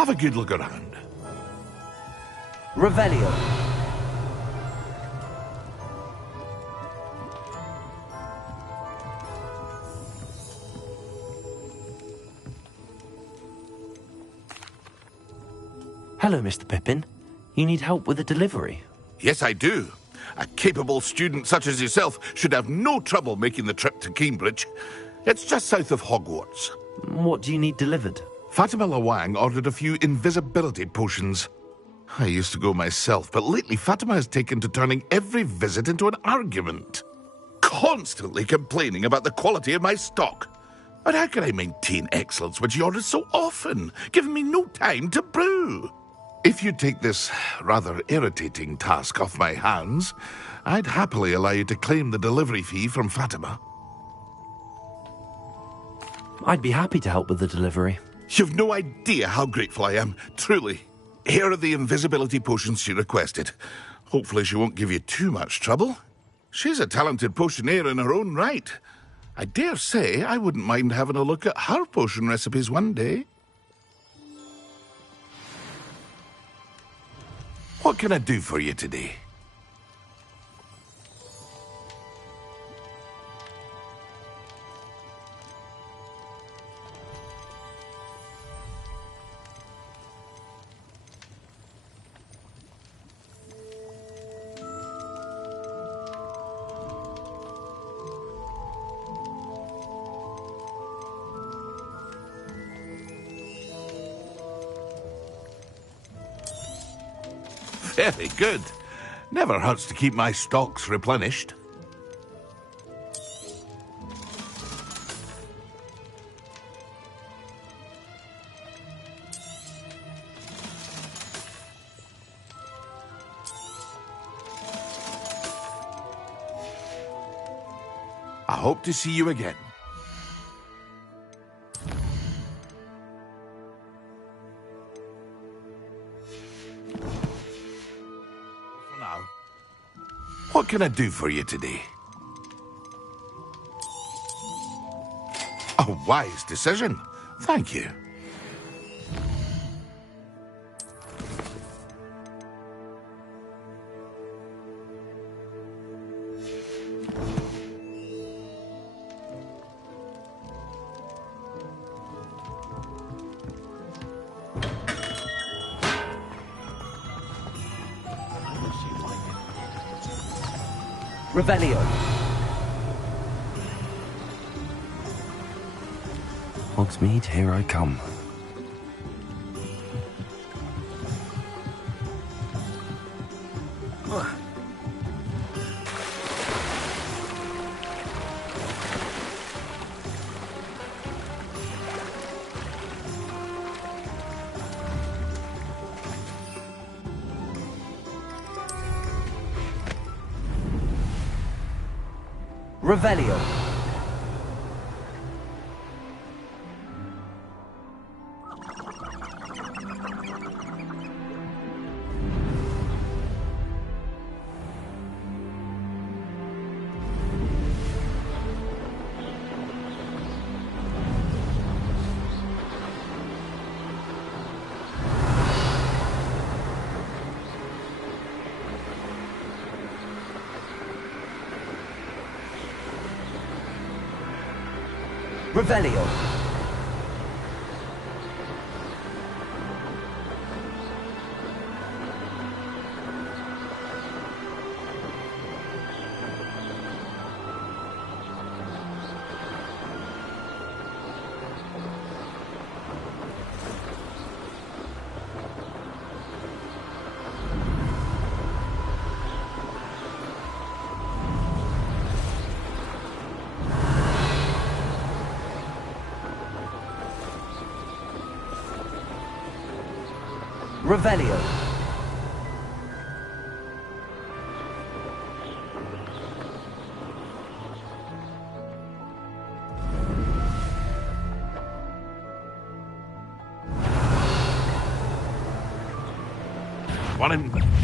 Have a good look around. Revelio. Hello, Mr. Pippin. You need help with a delivery? Yes, I do. A capable student such as yourself should have no trouble making the trip to Cambridge. It's just south of Hogwarts. What do you need delivered? Fatima Lawang ordered a few invisibility potions. I used to go myself, but lately Fatima has taken to turning every visit into an argument. Constantly complaining about the quality of my stock. But how can I maintain excellence when she orders so often, giving me no time to brew? If you take this rather irritating task off my hands, I'd happily allow you to claim the delivery fee from Fatima. I'd be happy to help with the delivery. You've no idea how grateful I am, truly. Here are the invisibility potions she requested. Hopefully she won't give you too much trouble. She's a talented potioneer in her own right. I dare say I wouldn't mind having a look at her potion recipes one day. What can I do for you today? Very good. Never hurts to keep my stocks replenished. I hope to see you again. What can I do for you today? A wise decision. Thank you. Revelio. Hogsmeade, here I come. Revelio. Revelio. Revelio.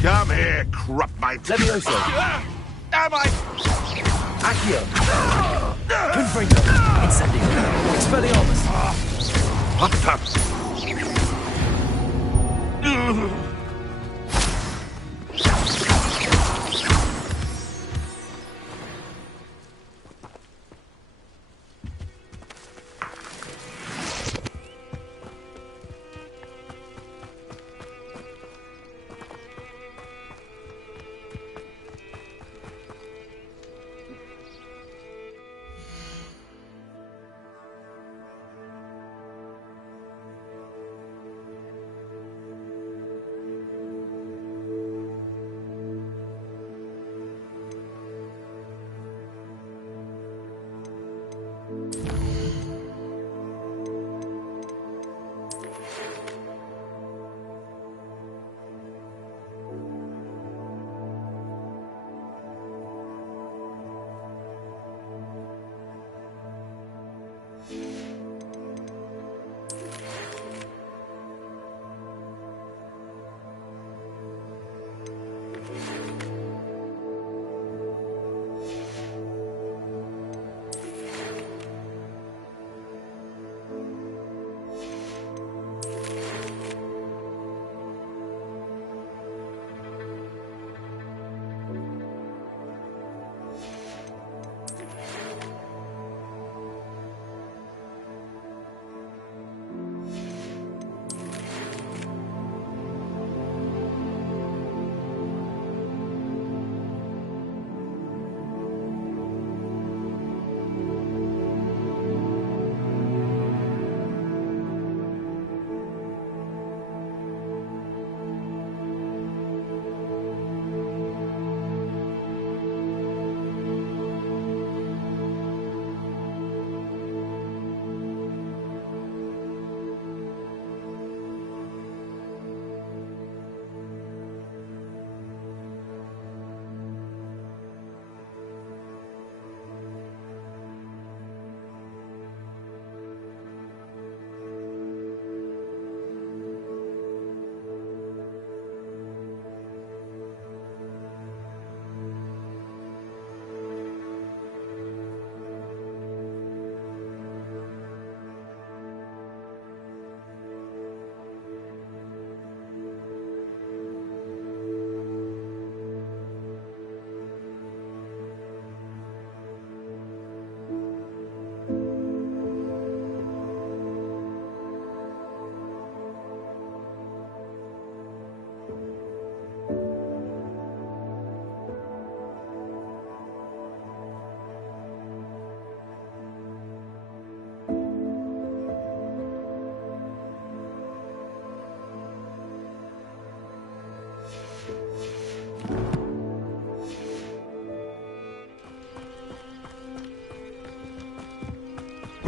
Come here, Crupmite. Levioso. Am I? Accio. Confringo. Incendio. Expelliarmus.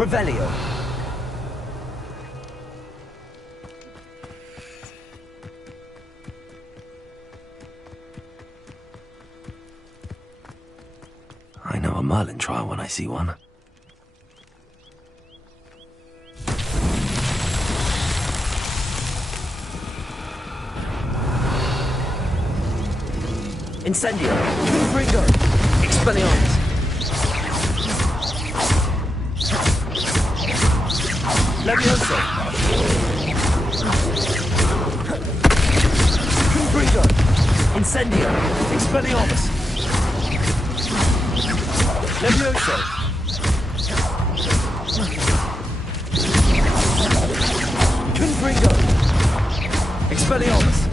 Revelio. I know a Merlin trial when I see one. Incendio. Confringo. Expelliarmus. Levioso. Confringo. Incendio. Expelliarmus. Levioso. Confringo. Expelliarmus.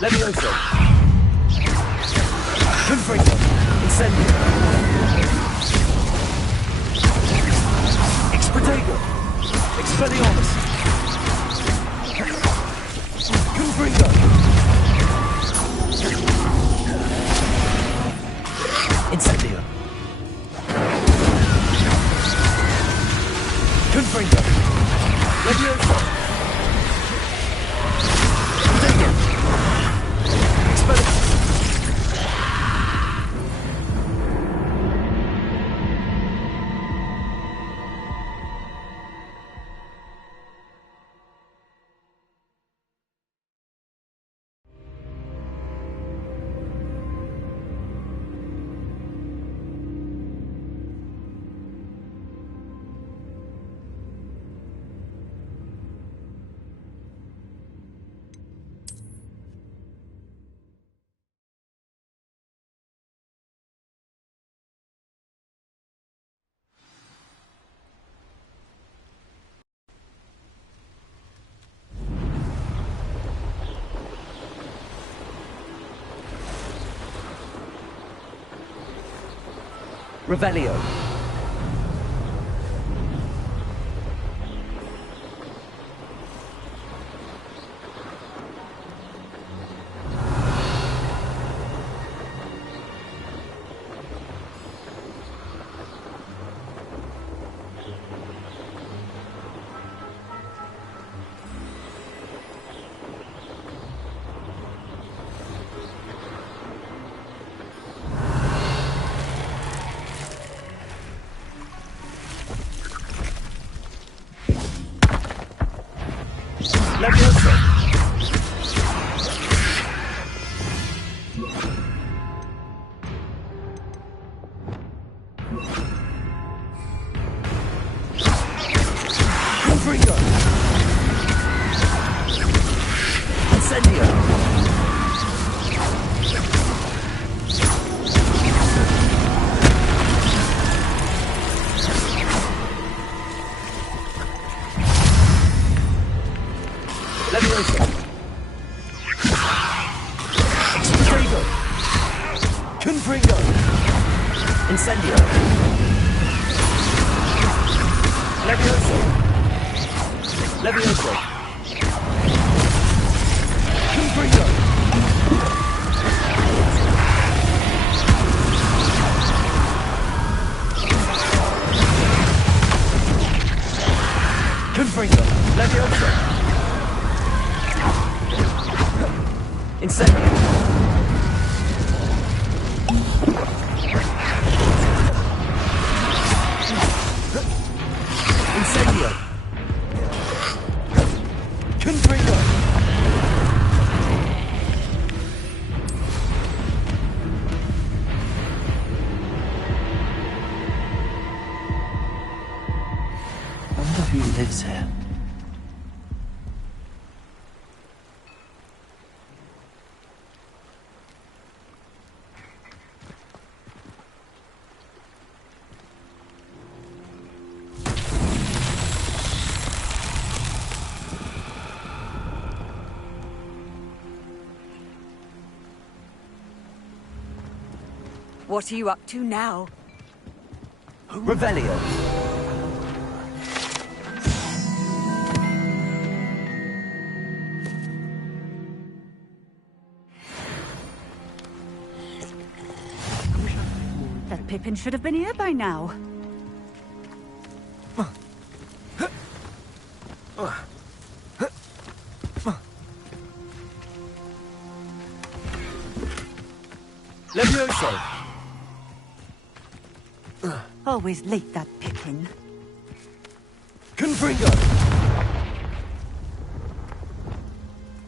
Levioso. Confringo. Incendio. Expurgo. Expelliarmus. Confringo. Incendio. Confringo. Levioso. Confringo. Expelliarmus. Revelio. Levioso. Confringo. Incendio. Levioso. Expurgo. Confringo. Incendio. Levioso. Levioso. Confringo. Confringo. Levioso. Incendio. Incendio. Confringo. Wonder who lives here. What are you up to now? Revelio. That Pippin should have been here by now. Levioso. Always late, that Pippin. Confringo.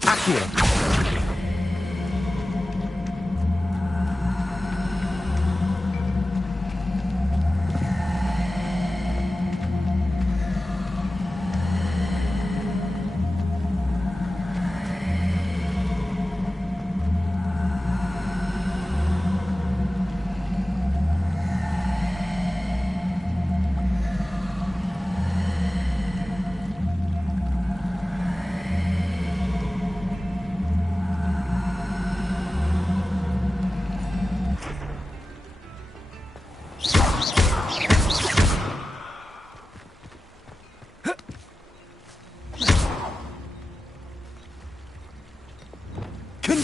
Accio.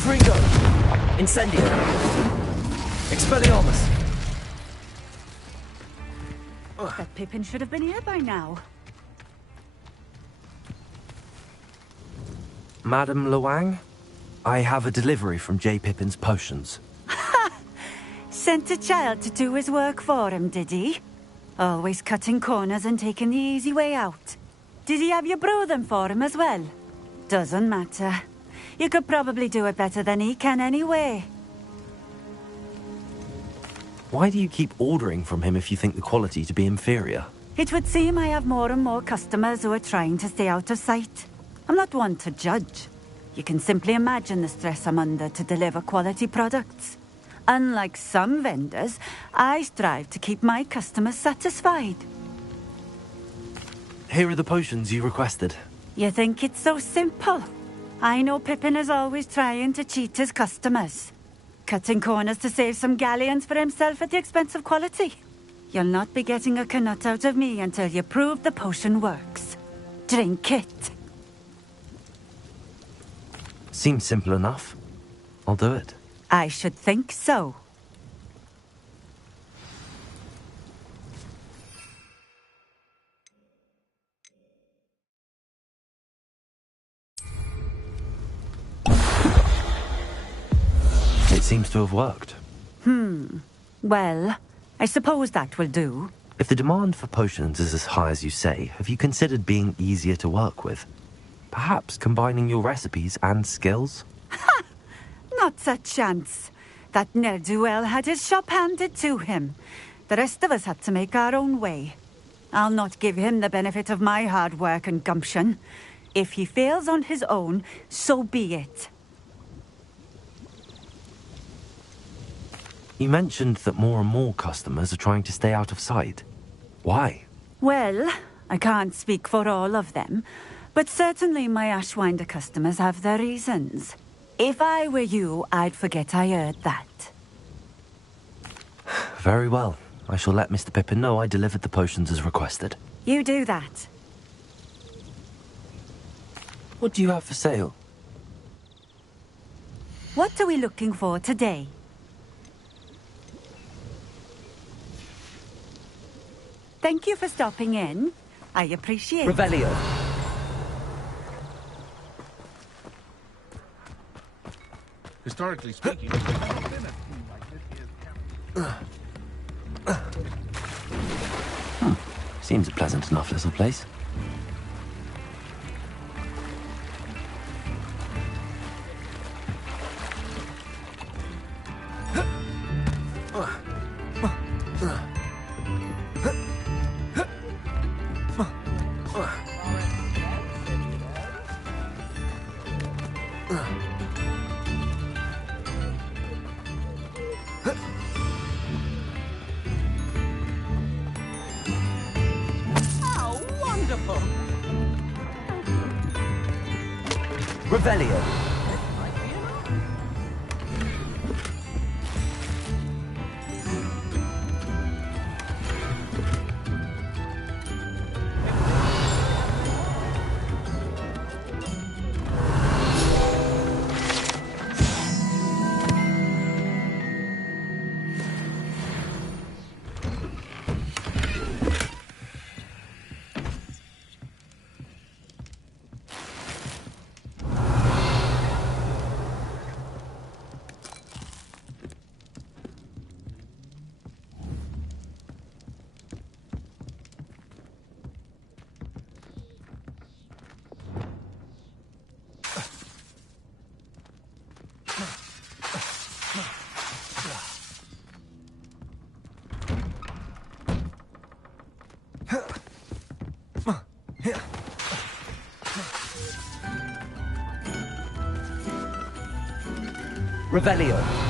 Confringo! Incendio! Expelliarmus! That Pippin should have been here by now. Madam Luang, I have a delivery from J. Pippin's potions. Sent a child to do his work for him, did he? Always cutting corners and taking the easy way out. Did he have you brew them for him as well? Doesn't matter. You could probably do it better than he can anyway. Why do you keep ordering from him if you think the quality to be inferior? It would seem I have more and more customers who are trying to stay out of sight. I'm not one to judge. You can simply imagine the stress I'm under to deliver quality products. Unlike some vendors, I strive to keep my customers satisfied. Here are the potions you requested. You think it's so simple? I know Pippin is always trying to cheat his customers. Cutting corners to save some galleons for himself at the expense of quality. You'll not be getting a canut out of me until you prove the potion works. Drink it. Seems simple enough. I'll do it. I should think so. It seems to have worked. Well, I suppose that will do. If the demand for potions is as high as you say, have you considered being easier to work with? Perhaps combining your recipes and skills? Not a chance. That ne'er-do-well had his shop handed to him. The rest of us had to make our own way. I'll not give him the benefit of my hard work and gumption. If he fails on his own, so be it. You mentioned that more and more customers are trying to stay out of sight. Why? Well, I can't speak for all of them, but certainly my Ashwinder customers have their reasons. If I were you, I'd forget I heard that. Very well. I shall let Mr. Pippin know I delivered the potions as requested. You do that. What do you have for sale? What are we looking for today? Thank you for stopping in. I appreciate it. Revelio. Historically speaking, Seems a pleasant enough little place. Revelio. Revelio.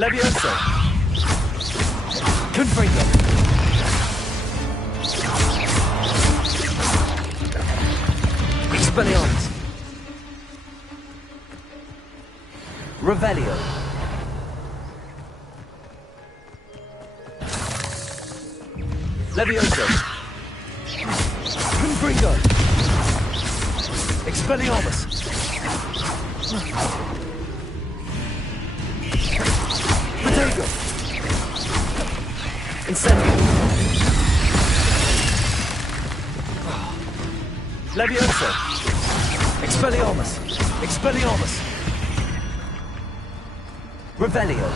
Levioso! Confringo! Expelliarmus! Revelio! Levioso! Confringo! Expelliarmus! Protego! Incendio! Levioso! Expelliarmus! Expelliarmus! Revelio!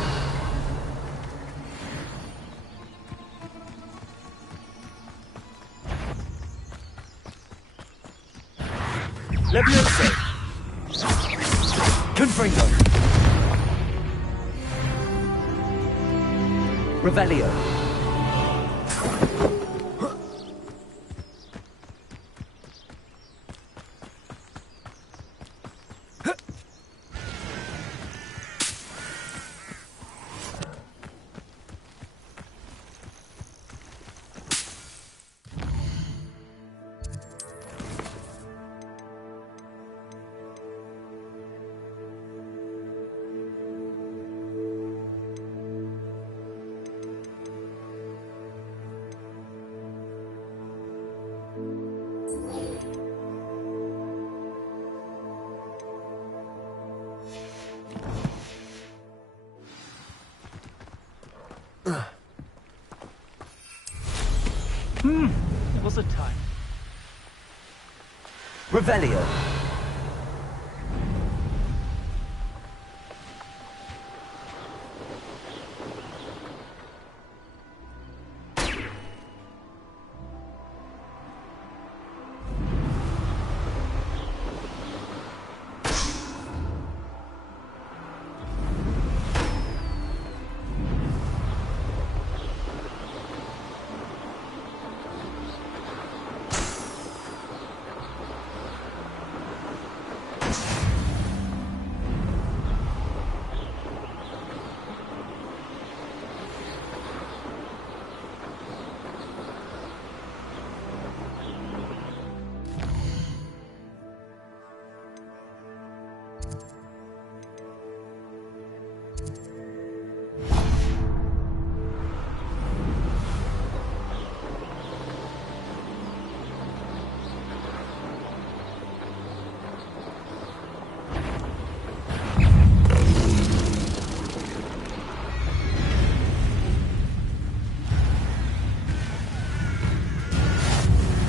Levioso! Confringo! Revelio! It was a time. Revelio!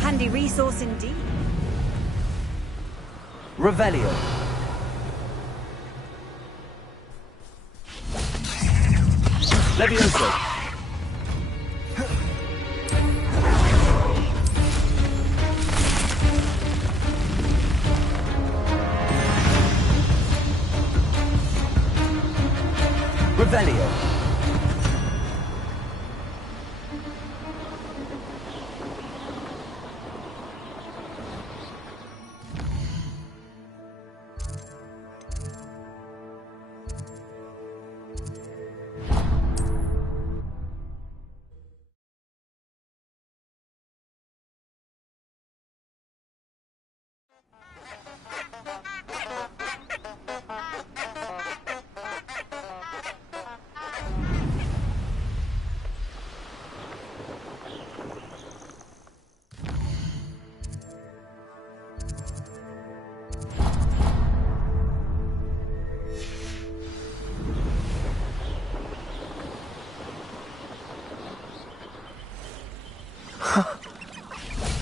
Handy resource indeed. Revelio! Levioso! Revelio!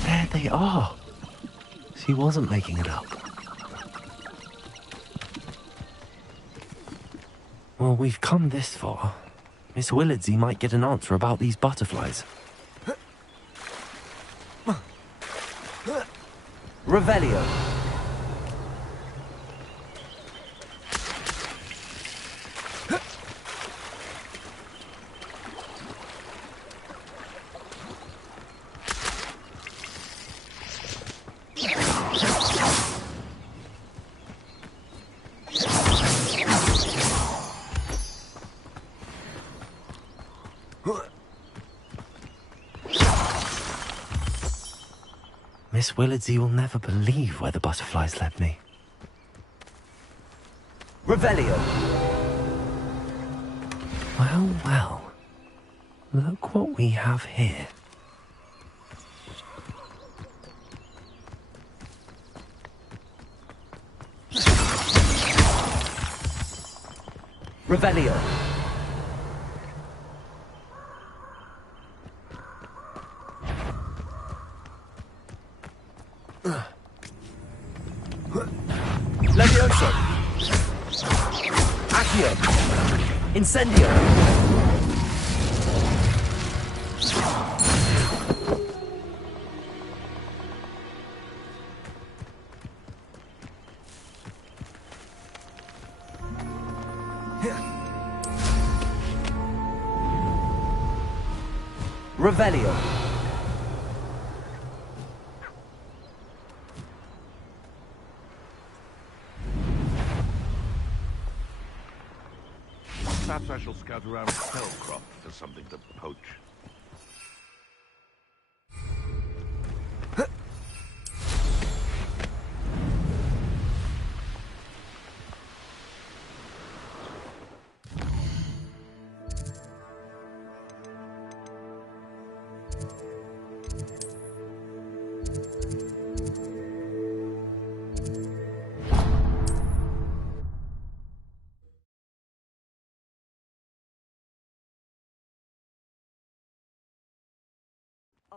There they are. She wasn't making it up. Well, we've come this far. Miss Willardsey might get an answer about these butterflies. Revelio! Miss Willardsey will never believe where the butterflies led me. Revelio. Well, well. Look what we have here. Revelio. Levioso. Accio. Incendio. Revelio. Perhaps I shall scout around Spellcroft for something to poach.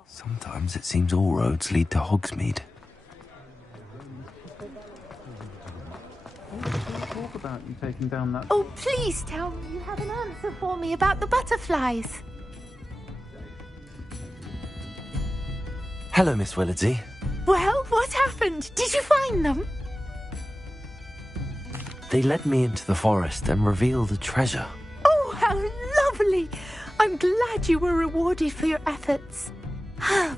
Sometimes it seems all roads lead to Hogsmeade. Talk about you taking down that... Oh, please tell me you have an answer for me about the butterflies. Hello, Miss Willardsey. Well, what happened? Did you find them? They led me into the forest and revealed a treasure. Oh, how lovely! I'm glad you were rewarded for your efforts.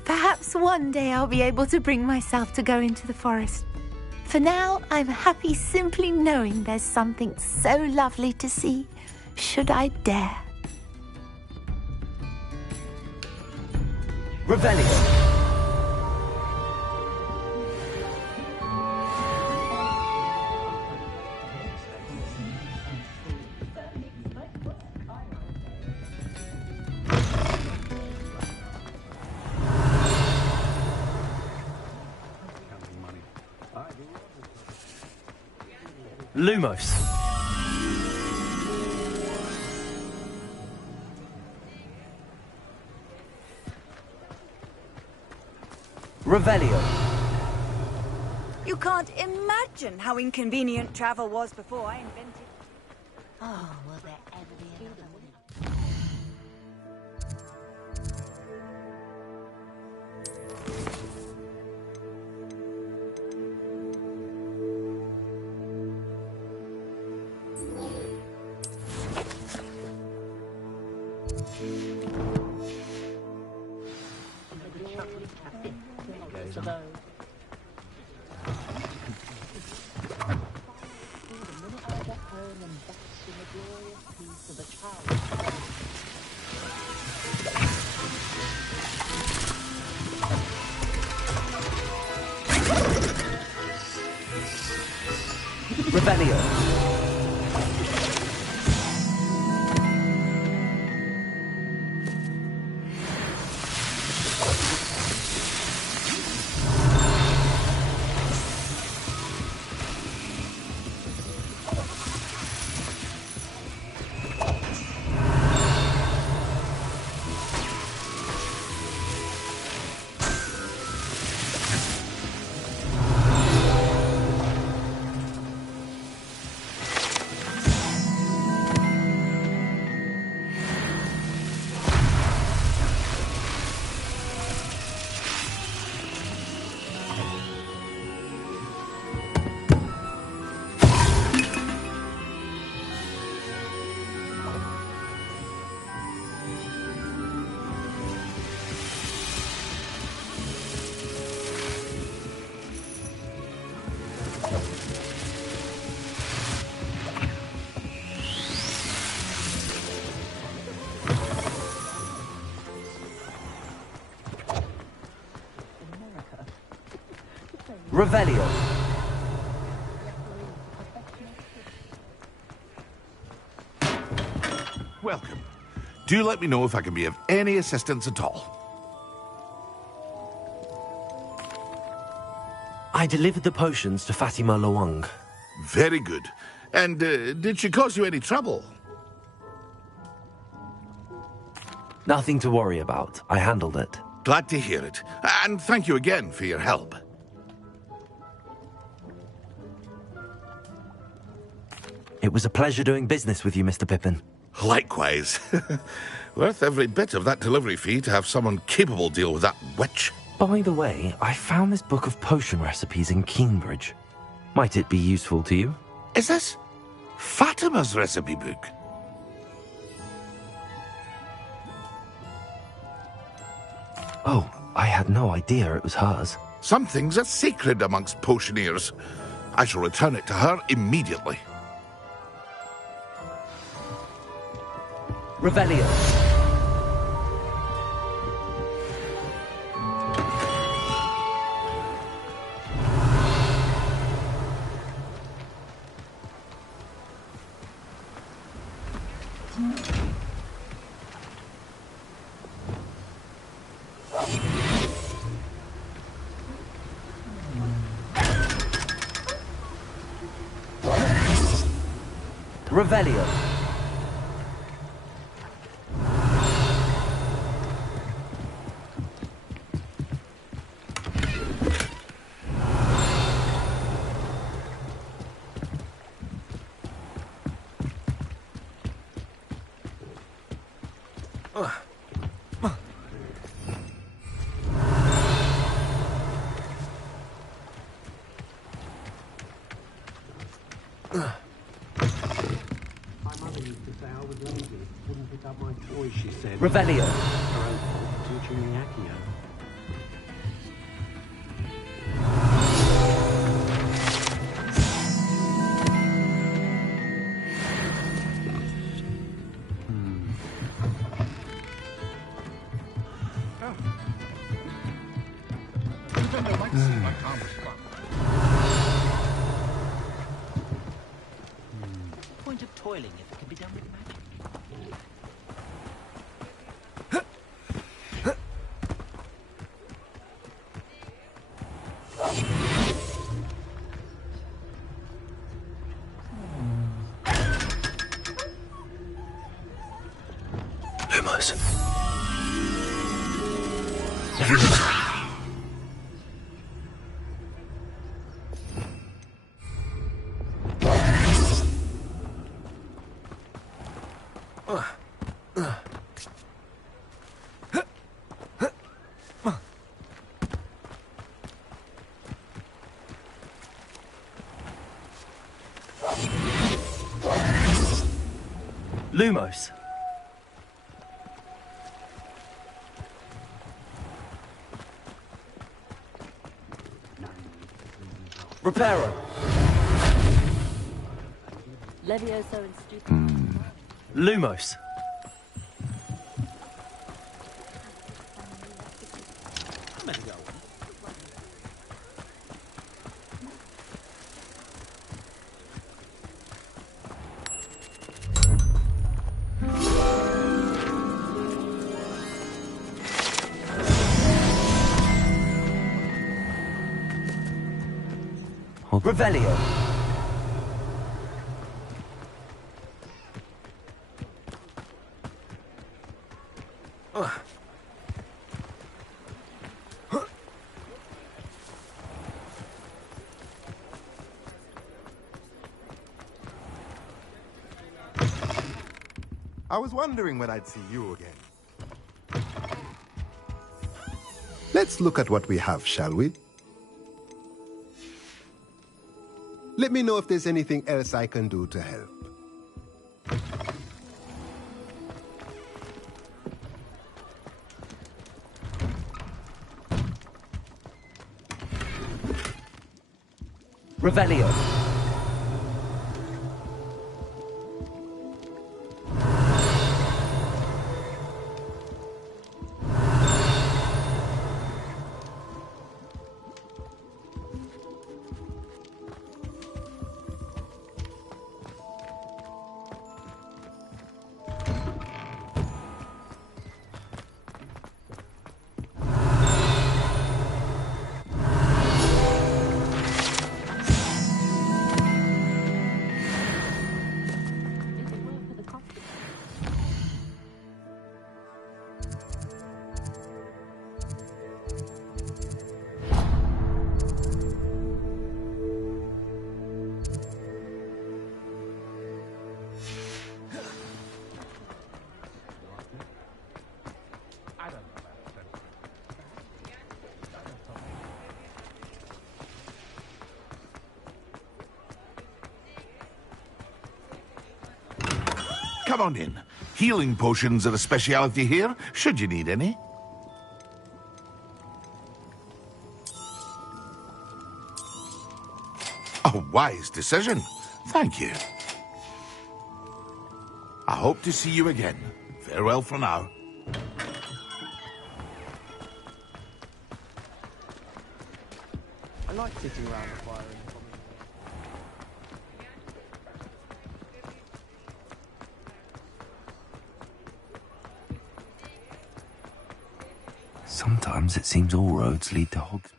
Perhaps one day I'll be able to bring myself to go into the forest. For now, I'm happy simply knowing there's something so lovely to see, should I dare. Revelio. Lumos. Revelio. You can't imagine how inconvenient travel was before I invented... Oh, will there ever be another one? Revelio. Revelio. Welcome. Do let me know if I can be of any assistance at all. I delivered the potions to Fatima Lawang. Very good. And did she cause you any trouble? Nothing to worry about. I handled it. Glad to hear it. And thank you again for your help. It was a pleasure doing business with you, Mr. Pippin. Likewise. Worth every bit of that delivery fee to have someone capable deal with that witch. By the way, I found this book of potion recipes in Cambridge. Might it be useful to you? Is this Fatima's recipe book? Oh, I had no idea it was hers. Some things are sacred amongst potioneers. I shall return it to her immediately. Revelio. Revelio. Revelio. Point of toiling if it can be done with magic. Lumos. Lumos. Reparo. Levioso and stupid. Lumos. Revelio. I was wondering when I'd see you again. Let's look at what we have, shall we? Let me know if there's anything else I can do to help. Revelio. Come on in. Healing potions are a speciality here, should you need any. A wise decision. Thank you. I hope to see you again. Farewell for now. I like sitting around the fire and Sometimes it seems all roads lead to Hogsmeade.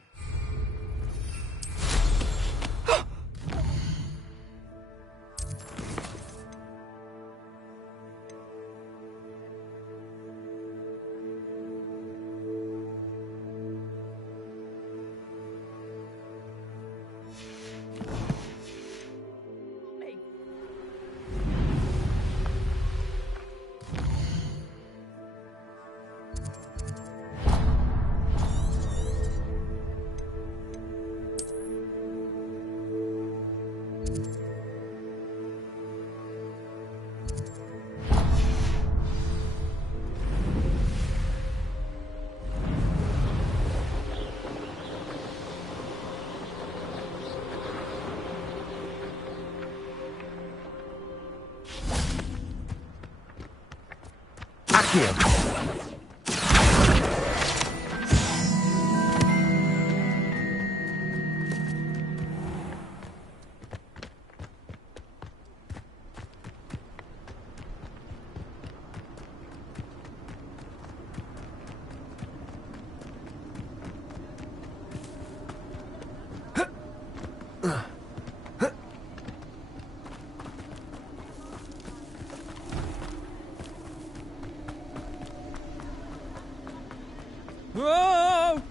Whoa!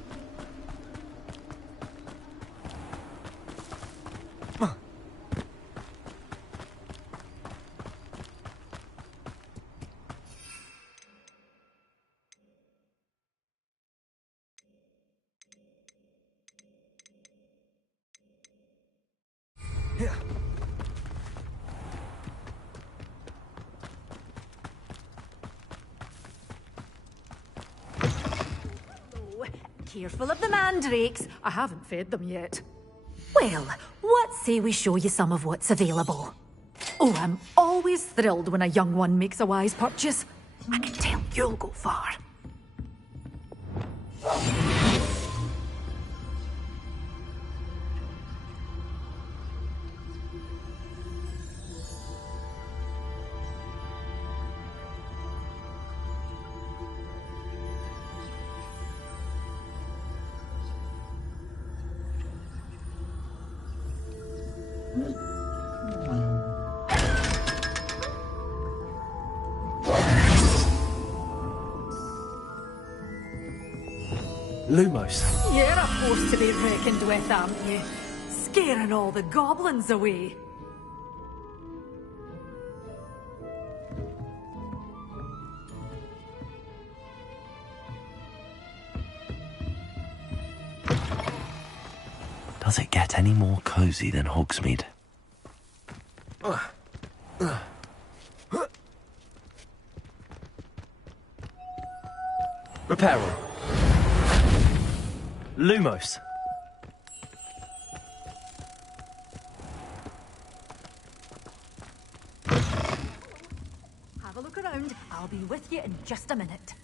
Careful of the mandrakes. I haven't fed them yet. Well, what say we show you some of what's available? Oh, I'm always thrilled when a young one makes a wise purchase. I can tell you'll go far. Lumos. You're a force to be reckoned with, aren't you? Scaring all the goblins away. Does it get any more cozy than Hogsmeade? Reparo. Lumos. Have a look around. I'll be with you in just a minute.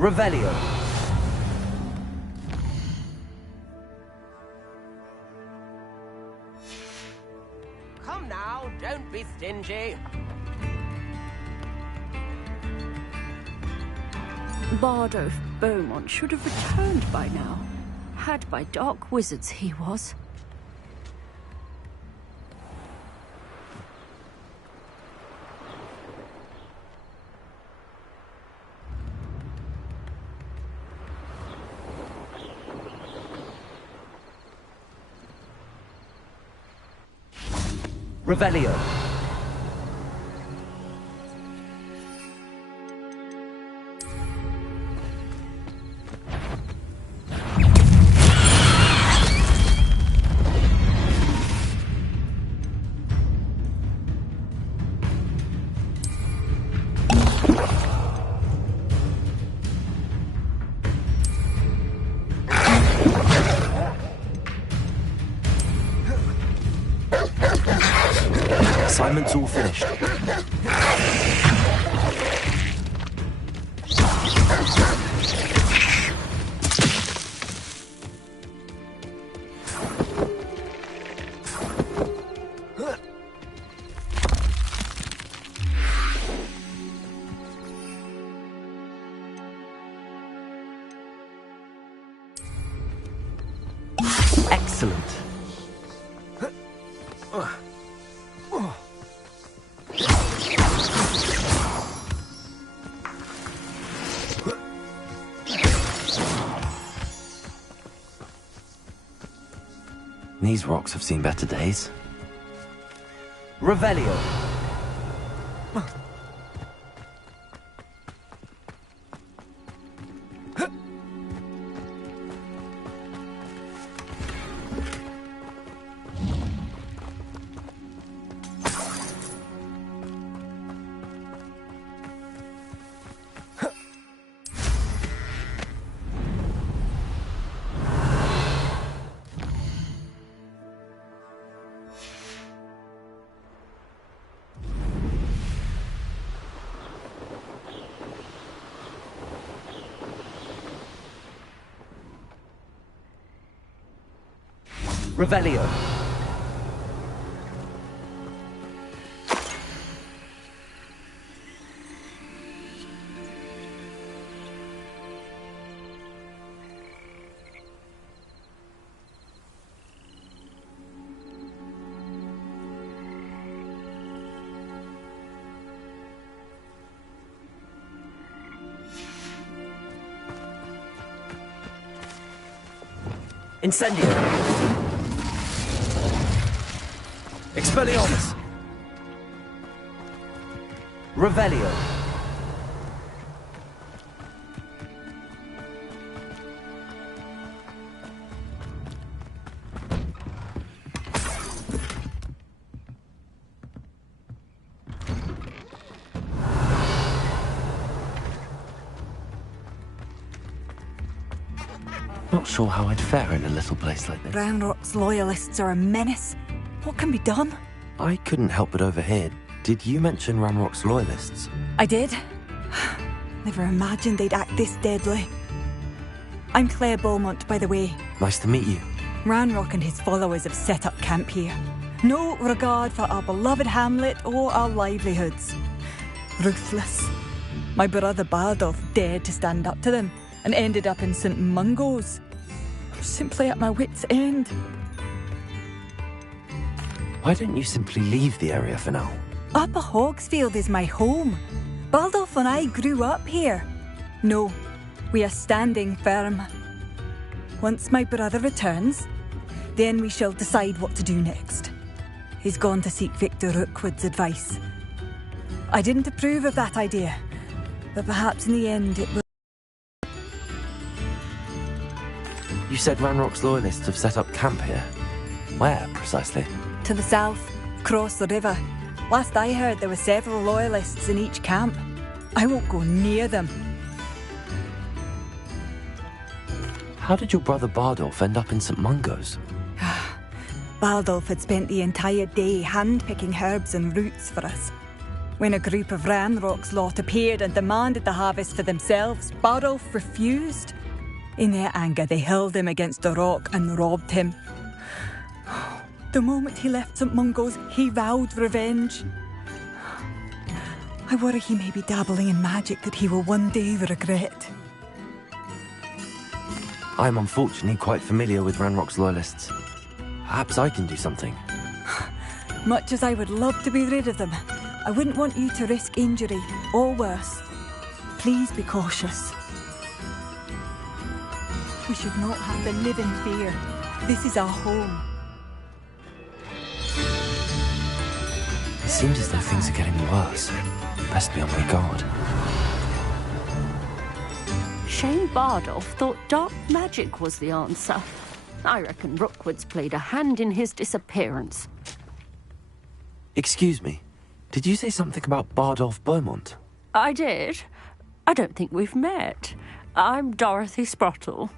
Revelio. Come now, don't be stingy. Bardolph Beaumont should have returned by now. Had by dark wizards he was. Revelio. Assignment's all finished. Excellent. These rocks have seen better days. Revelio. Revelio. Incendio. Expelliarmus! Revelio. Not sure how I'd fare in a little place like this. Ranrock's loyalists are a menace. What can be done? I couldn't help but overhear. Did you mention Ranrock's loyalists? I did. Never imagined they'd act this deadly. I'm Claire Beaumont, by the way. Nice to meet you. Ranrock and his followers have set up camp here. No regard for our beloved hamlet or our livelihoods. Ruthless. My brother Bardolph dared to stand up to them and ended up in St. Mungo's. I'm simply at my wit's end. Why don't you simply leave the area for now? Upper Hogsfield is my home. Bardolph and I grew up here. No, we are standing firm. Once my brother returns, then we shall decide what to do next. He's gone to seek Victor Rookwood's advice. I didn't approve of that idea, but perhaps in the end it will. You said Ranrock's loyalists have set up camp here. Where, precisely? To the south, across the river. Last I heard, there were several loyalists in each camp. I won't go near them. How did your brother Bardolph end up in St. Mungo's? Bardolph had spent the entire day hand-picking herbs and roots for us. When a group of Ranrock's lot appeared and demanded the harvest for themselves, Bardolph refused. In their anger, they hurled him against a rock and robbed him. The moment he left St. Mungo's, he vowed revenge. I worry he may be dabbling in magic that he will one day regret. I'm unfortunately quite familiar with Ranrock's loyalists. Perhaps I can do something. Much as I would love to be rid of them, I wouldn't want you to risk injury, or worse. Please be cautious. We should not have to live in fear. This is our home. It seems as though things are getting worse. Best be on my guard. Shane Bardolph thought dark magic was the answer. I reckon Rookwood's played a hand in his disappearance. Excuse me. Did you say something about Bardolph Beaumont? I did. I don't think we've met. I'm Dorothy Sprottle.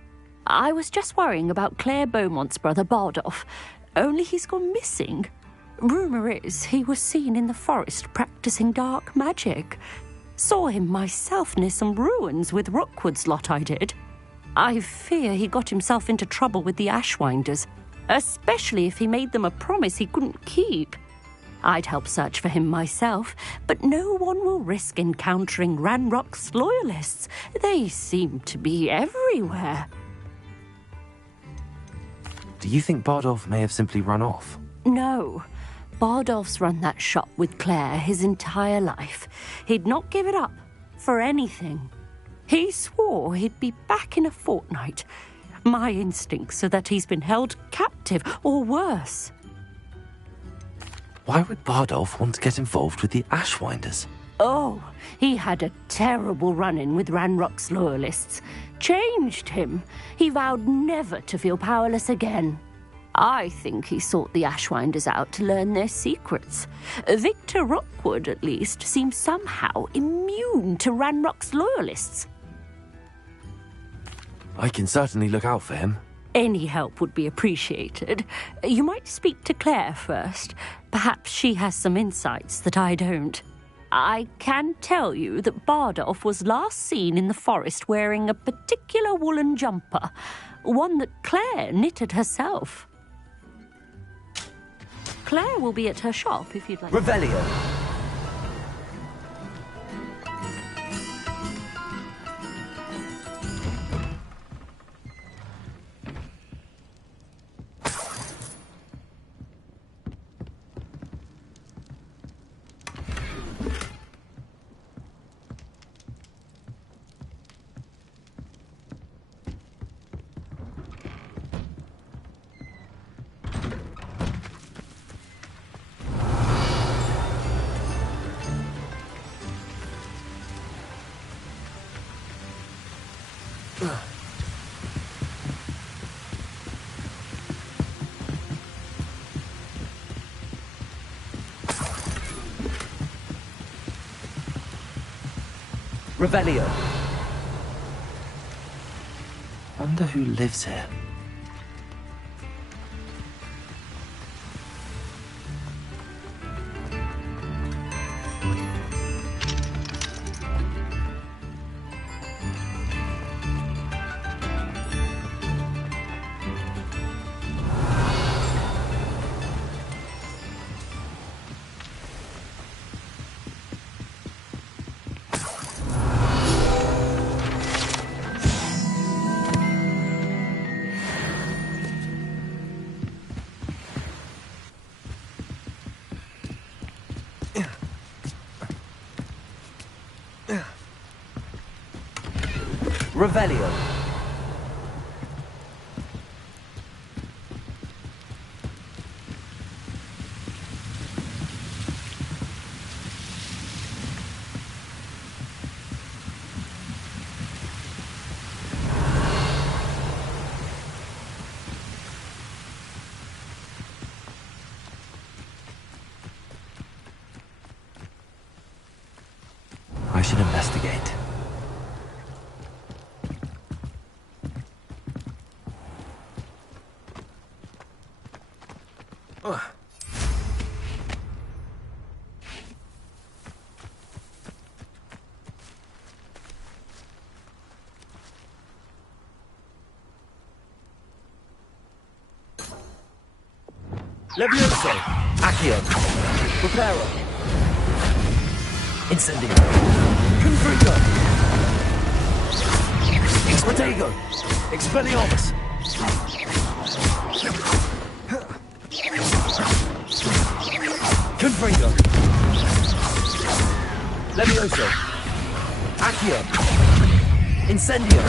I was just worrying about Claire Beaumont's brother Bardolph, only he's gone missing. Rumour is he was seen in the forest practicing dark magic. Saw him myself near some ruins with Rookwood's lot I did. I fear he got himself into trouble with the Ashwinders, especially if he made them a promise he couldn't keep. I'd help search for him myself, but no one will risk encountering Ranrock's loyalists. They seem to be everywhere. Do you think Bardolph may have simply run off? No. Bardolph's run that shop with Claire his entire life. He'd not give it up for anything. He swore he'd be back in a fortnight. My instincts are that he's been held captive, or worse. Why would Bardolph want to get involved with the Ashwinders? Oh, he had a terrible run-in with Ranrock's loyalists. Changed him. He vowed never to feel powerless again. I think he sought the Ashwinders out to learn their secrets. Victor Rookwood, at least, seems somehow immune to Ranrock's loyalists. I can certainly look out for him. Any help would be appreciated. You might speak to Claire first. Perhaps she has some insights that I don't. I can tell you that Bardolph was last seen in the forest wearing a particular woolen jumper, one that Claire knitted herself. Claire will be at her shop if you'd like. Revelio. Revelio. Wonder who lives here. Revelio. I should investigate. Levioso! Accio! Preparo! Incendio! Confringo! Expedego! Expelliarmus! Confringo! Levioso! Accio! Incendio!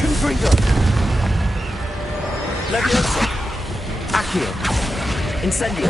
Confringo! Levioso! Accio! Incendio!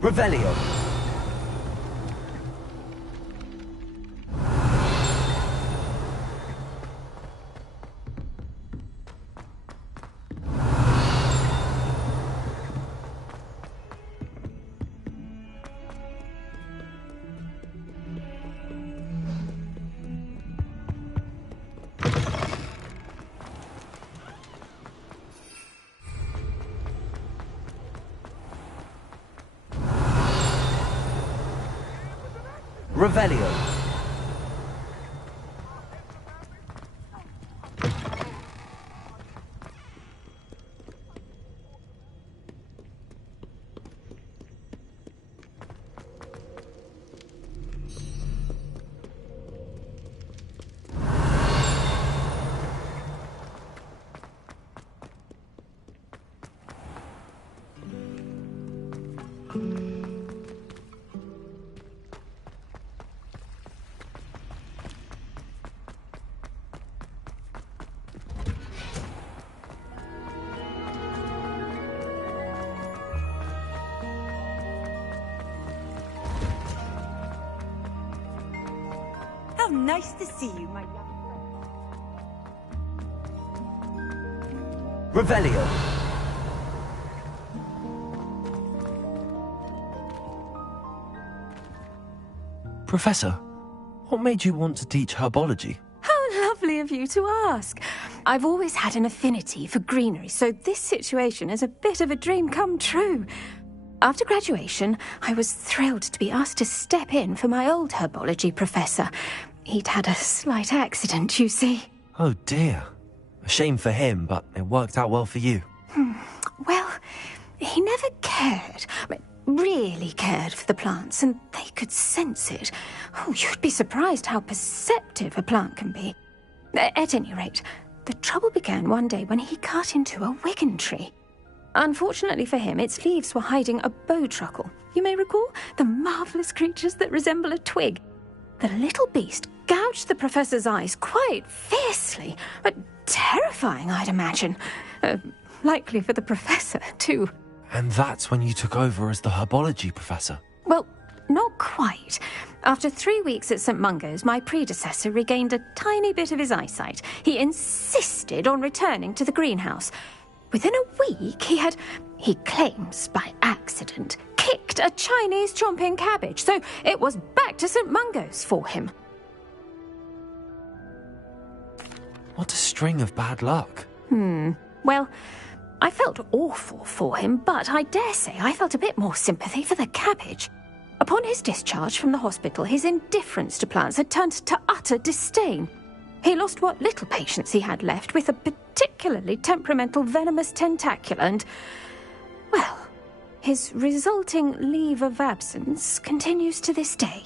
Revelio! Revelio! How nice to see you, my young friend. Revelio! Professor, what made you want to teach herbology? How lovely of you to ask. I've always had an affinity for greenery, so this situation is a bit of a dream come true. After graduation, I was thrilled to be asked to step in for my old herbology professor. He'd had a slight accident, you see. Oh dear. A shame for him, but it worked out well for you. Well, he never cared, really cared for the plants, and they could sense it. Oh, you'd be surprised how perceptive a plant can be. At any rate, the trouble began one day when he cut into a wigan tree. Unfortunately for him, its leaves were hiding a bowtruckle. You may recall the marvellous creatures that resemble a twig. The little beast gouged the professor's eyes quite fiercely, but terrifying, I'd imagine. Likely for the professor, too. And that's when you took over as the herbology professor? Well, not quite. After 3 weeks at St. Mungo's, my predecessor regained a tiny bit of his eyesight. He insisted on returning to the greenhouse. Within a week, he claims by accident, kicked a Chinese chomping cabbage, so it was back to St. Mungo's for him. What a string of bad luck. Well, I felt awful for him, but I dare say I felt a bit more sympathy for the cabbage. Upon his discharge from the hospital, his indifference to plants had turned to utter disdain. He lost what little patience he had left with a particularly temperamental venomous tentacula and, well, his resulting leave of absence continues to this day.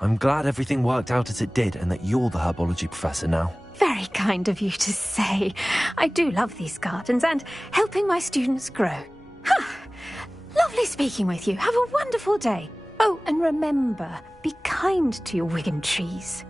I'm glad everything worked out as it did and that you're the herbology professor now. Very kind of you to say. I do love these gardens and helping my students grow. Lovely speaking with you. Have a wonderful day. Oh, and remember, be kind to your Wigan trees.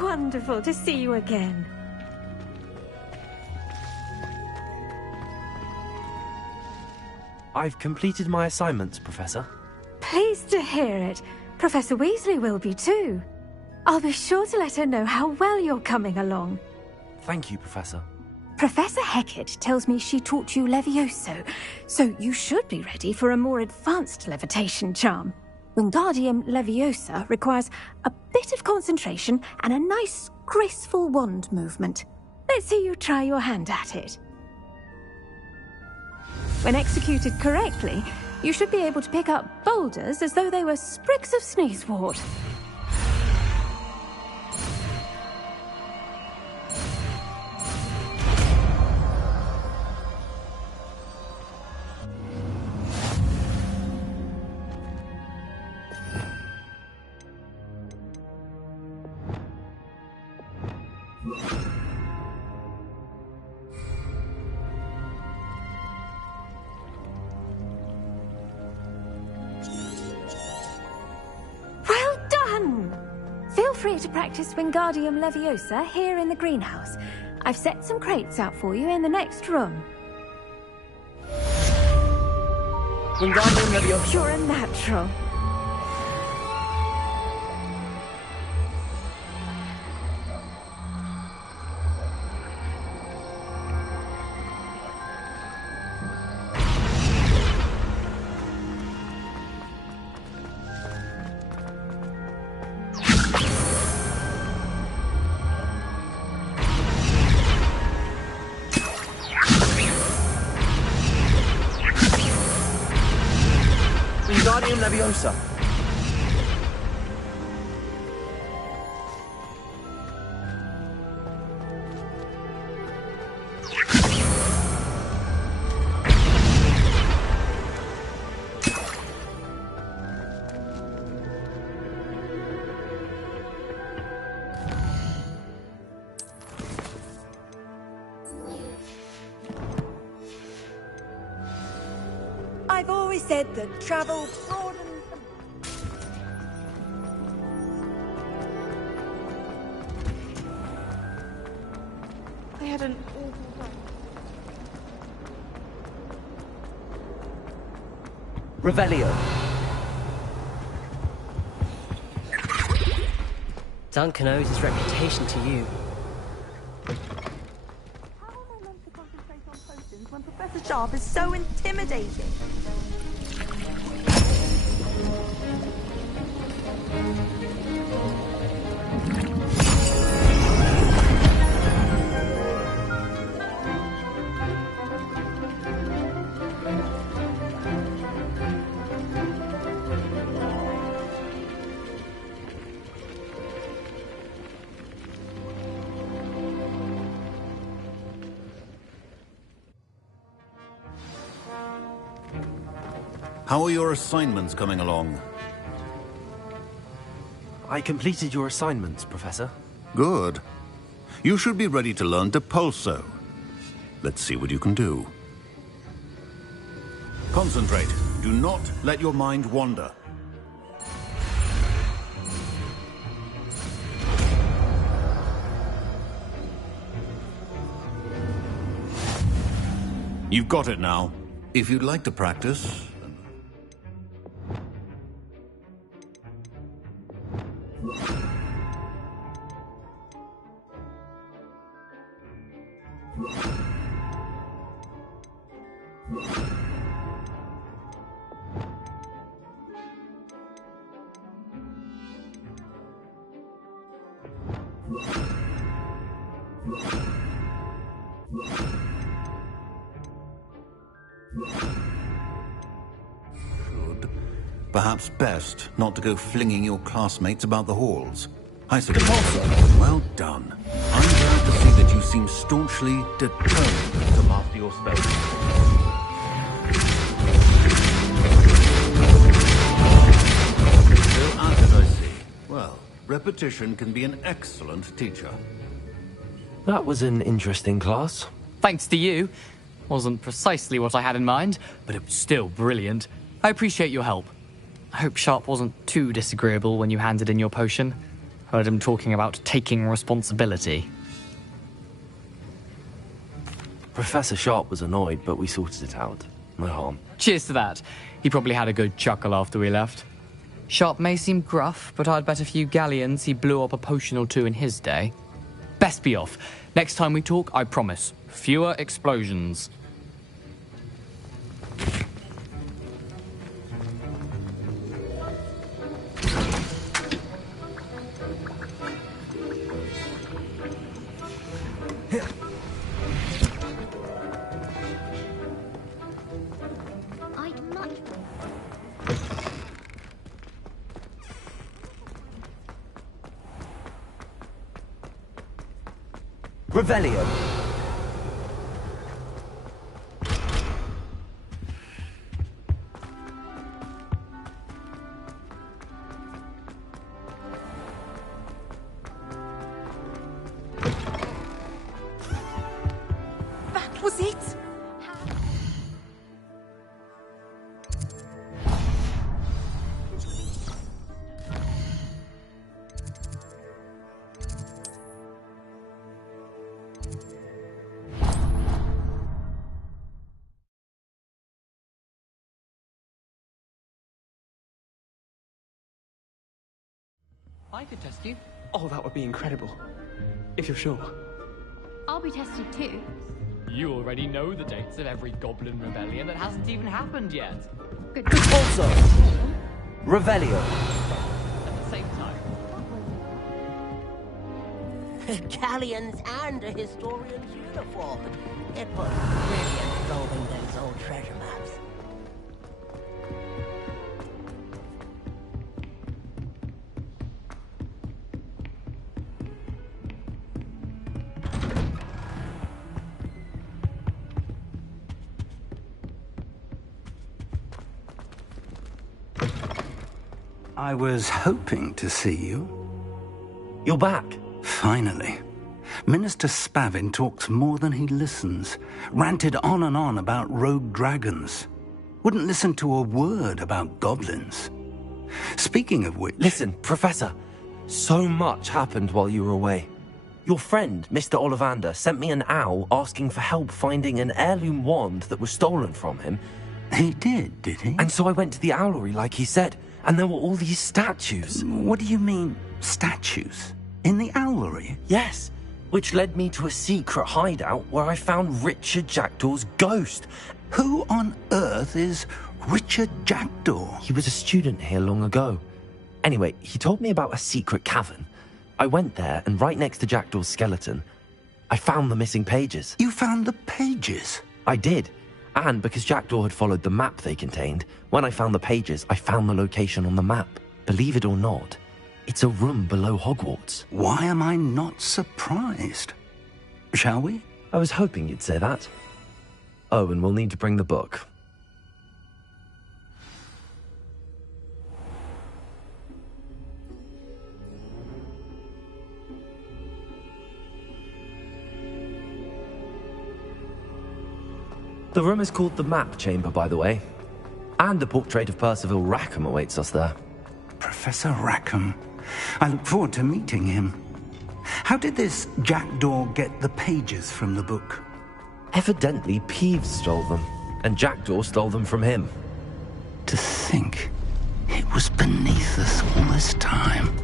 Wonderful to see you again. I've completed my assignments, Professor. Pleased to hear it. Professor Weasley will be too. I'll be sure to let her know how well you're coming along. Thank you, Professor. Professor Hecat tells me she taught you Levioso, so you should be ready for a more advanced levitation charm. Wingardium Leviosa requires a bit of concentration and a nice, graceful wand movement. Let's see you try your hand at it. When executed correctly, you should be able to pick up boulders as though they were sprigs of sneezewort. Feel free to practice Wingardium Leviosa here in the greenhouse. I've set some crates out for you in the next room. Wingardium Leviosa. You're a natural. Wingardium Leviosa. I've always said that travel broadens I had an awful time. Revelio. Duncan owes his reputation to you. Sharp is so intimidating. How are your assignments coming along? I completed your assignments, Professor. Good. You should be ready to learn Depulso. Let's see what you can do. Concentrate. Do not let your mind wander. You've got it now. If you'd like to practice... Perhaps best not to go flinging your classmates about the halls. I suppose. Well done. I'm glad to see that you seem staunchly determined to master your spells. Still at it, I see. Well, repetition can be an excellent teacher. That was an interesting class. Thanks to you. Wasn't precisely what I had in mind, but it was still brilliant. I appreciate your help. I hope Sharp wasn't too disagreeable when you handed in your potion. Heard him talking about taking responsibility. Professor Sharp was annoyed, but we sorted it out. No harm. Cheers to that. He probably had a good chuckle after we left. Sharp may seem gruff, but I'd bet a few galleons he blew up a potion or two in his day. Best be off. Next time we talk, I promise. Fewer explosions. Revelio. That was it! I could test you. Oh, that would be incredible. If you're sure. I'll be tested too. You already know the dates of every goblin rebellion that hasn't even happened yet. Good. Also, Revelio. At the same time. Galleons and a historian's uniform. It was brilliant solving those old treasure maps. I was hoping to see you. You're back. Finally. Minister Spavin talks more than he listens. Ranted on and on about rogue dragons. Wouldn't listen to a word about goblins. Speaking of which... Listen, Professor. So much happened while you were away. Your friend, Mr. Ollivander, sent me an owl asking for help finding an heirloom wand that was stolen from him. He did he? And so I went to the owlery like he said, and there were all these statues. What do you mean, statues? In the owlery? Yes, which led me to a secret hideout where I found Richard Jackdaw's ghost. Who on earth is Richard Jackdaw? He was a student here long ago. Anyway, he told me about a secret cavern. I went there, and right next to Jackdaw's skeleton, I found the missing pages. You found the pages? I did. And because Jackdaw had followed the map they contained, when I found the pages, I found the location on the map. Believe it or not, it's a room below Hogwarts. Why am I not surprised? Shall we? I was hoping you'd say that. Oh, and we'll need to bring the book. The room is called the Map Chamber, by the way. And a portrait of Percival Rackham awaits us there. Professor Rackham. I look forward to meeting him. How did this Jackdaw get the pages from the book? Evidently, Peeves stole them, and Jackdaw stole them from him. To think it was beneath us all this time.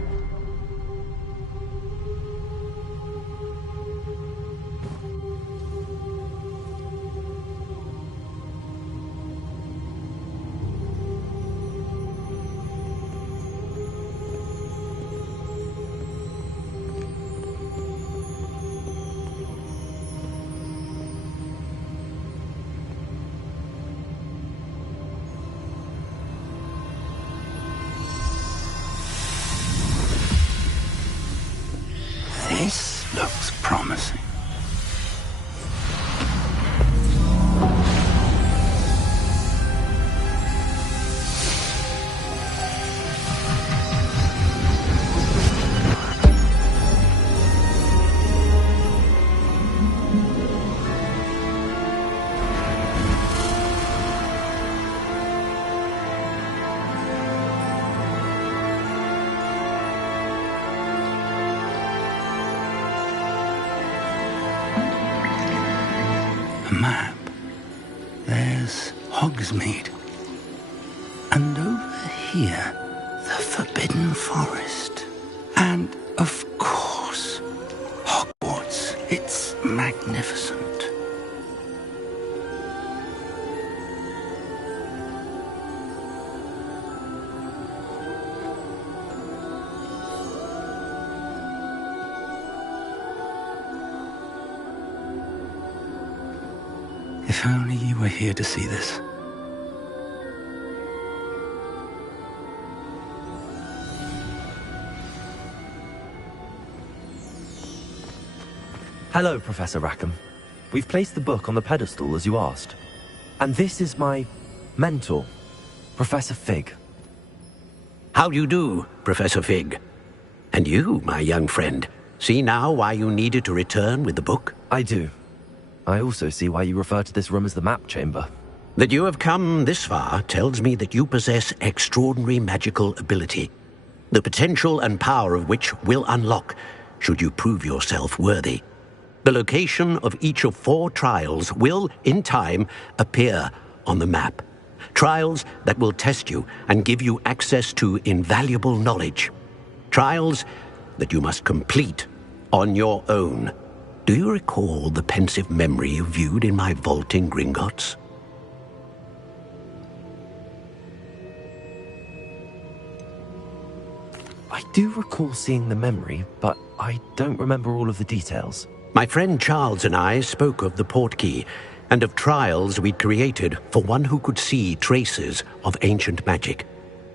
This looks promising. Map. There's Hogsmeade. And over here, the Forbidden Forest. And, of course, Hogwarts. It's magnificent. If only you were here to see this. Hello, Professor Rackham. We've placed the book on the pedestal as you asked. And this is my mentor, Professor Fig. How do you do, Professor Fig? And you, my young friend, see now why you needed to return with the book? I do. I also see why you refer to this room as the Map Chamber. That you have come this far tells me that you possess extraordinary magical ability, the potential and power of which will unlock should you prove yourself worthy. The location of each of 4 trials will, in time, appear on the map. Trials that will test you and give you access to invaluable knowledge. Trials that you must complete on your own. Do you recall the pensive memory you viewed in my vault in Gringotts? I do recall seeing the memory, but I don't remember all of the details. My friend Charles and I spoke of the portkey and of trials we'd created for one who could see traces of ancient magic.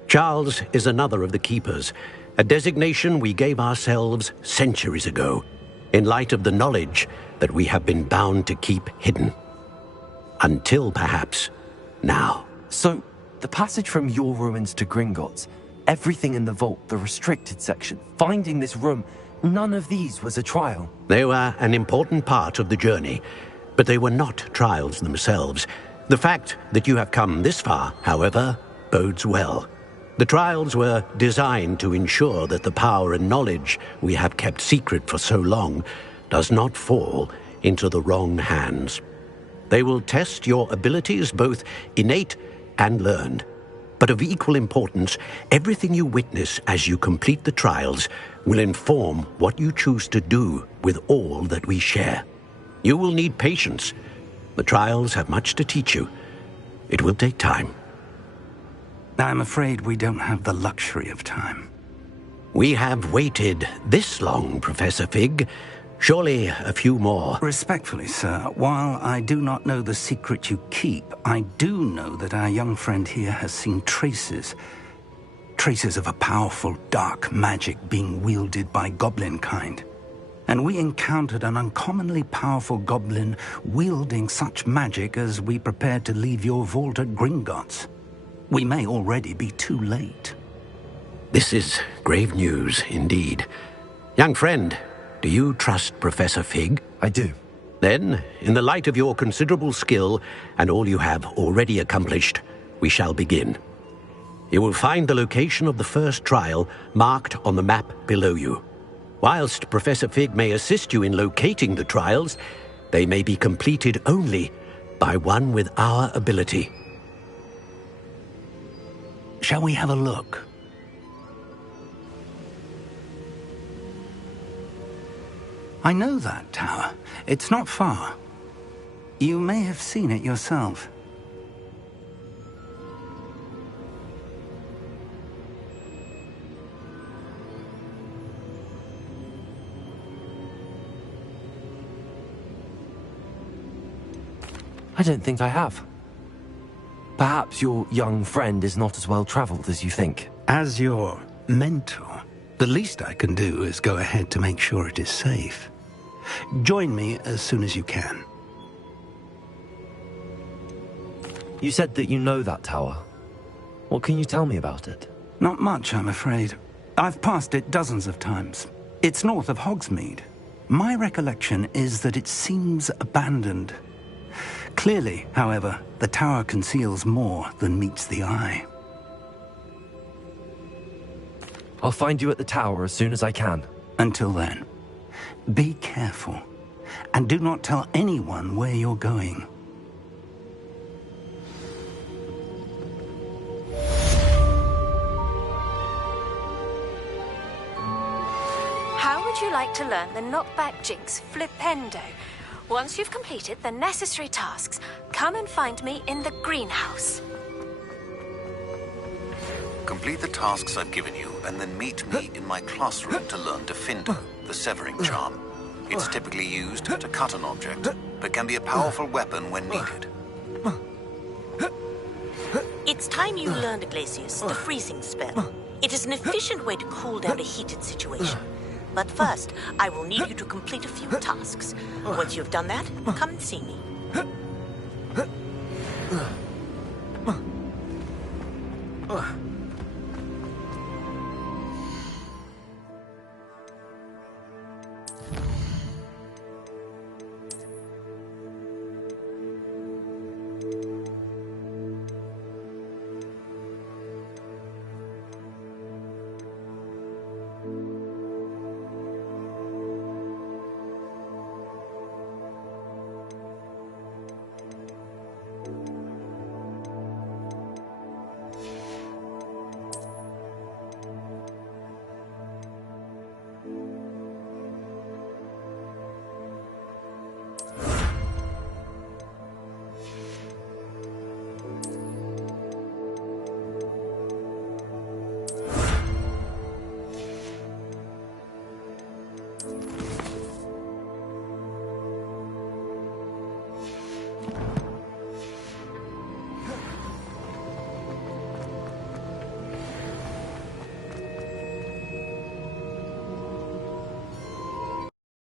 Charles is another of the keepers, a designation we gave ourselves centuries ago, in light of the knowledge that we have been bound to keep hidden. Until, perhaps, now. So, the passage from your ruins to Gringotts, everything in the vault, the restricted section, finding this room, none of these was a trial. They were an important part of the journey, but they were not trials themselves. The fact that you have come this far, however, bodes well. The trials were designed to ensure that the power and knowledge we have kept secret for so long does not fall into the wrong hands. They will test your abilities, both innate and learned. But of equal importance, everything you witness as you complete the trials will inform what you choose to do with all that we share. You will need patience. The trials have much to teach you, It will take time. I'm afraid we don't have the luxury of time. We have waited this long, Professor Fig. Surely a few more. Respectfully, sir, while I do not know the secret you keep, I do know that our young friend here has seen traces of a powerful dark magic being wielded by goblin kind. And we encountered an uncommonly powerful goblin wielding such magic as we prepared to leave your vault at Gringotts. We may already be too late. This is grave news indeed. Young friend, do you trust Professor Fig? I do. Then, in the light of your considerable skill and all you have already accomplished, we shall begin. You will find the location of the first trial marked on the map below you. Whilst Professor Fig may assist you in locating the trials, they may be completed only by one with our ability. Shall we have a look? I know that tower. It's not far. You may have seen it yourself. I don't think I have. Perhaps your young friend is not as well traveled as you think. As your mentor, the least I can do is go ahead to make sure it is safe. Join me as soon as you can. You said that you know that tower. What can you tell me about it? Not much, I'm afraid. I've passed it dozens of times. It's north of Hogsmeade. My recollection is that it seems abandoned. Clearly, however, the tower conceals more than meets the eye. I'll find you at the tower as soon as I can. Until then, be careful, and do not tell anyone where you're going. How would you like to learn the knockback jinx flipendo? Once you've completed the necessary tasks, come and find me in the greenhouse. Complete the tasks I've given you, and then meet me in my classroom to learn Defendo, the severing charm. It's typically used to cut an object, but can be a powerful weapon when needed. It's time you learned, Glacius, the freezing spell. It is an efficient way to cool down a heated situation. But first, I will need you to complete a few tasks. Once you've done that, come and see me.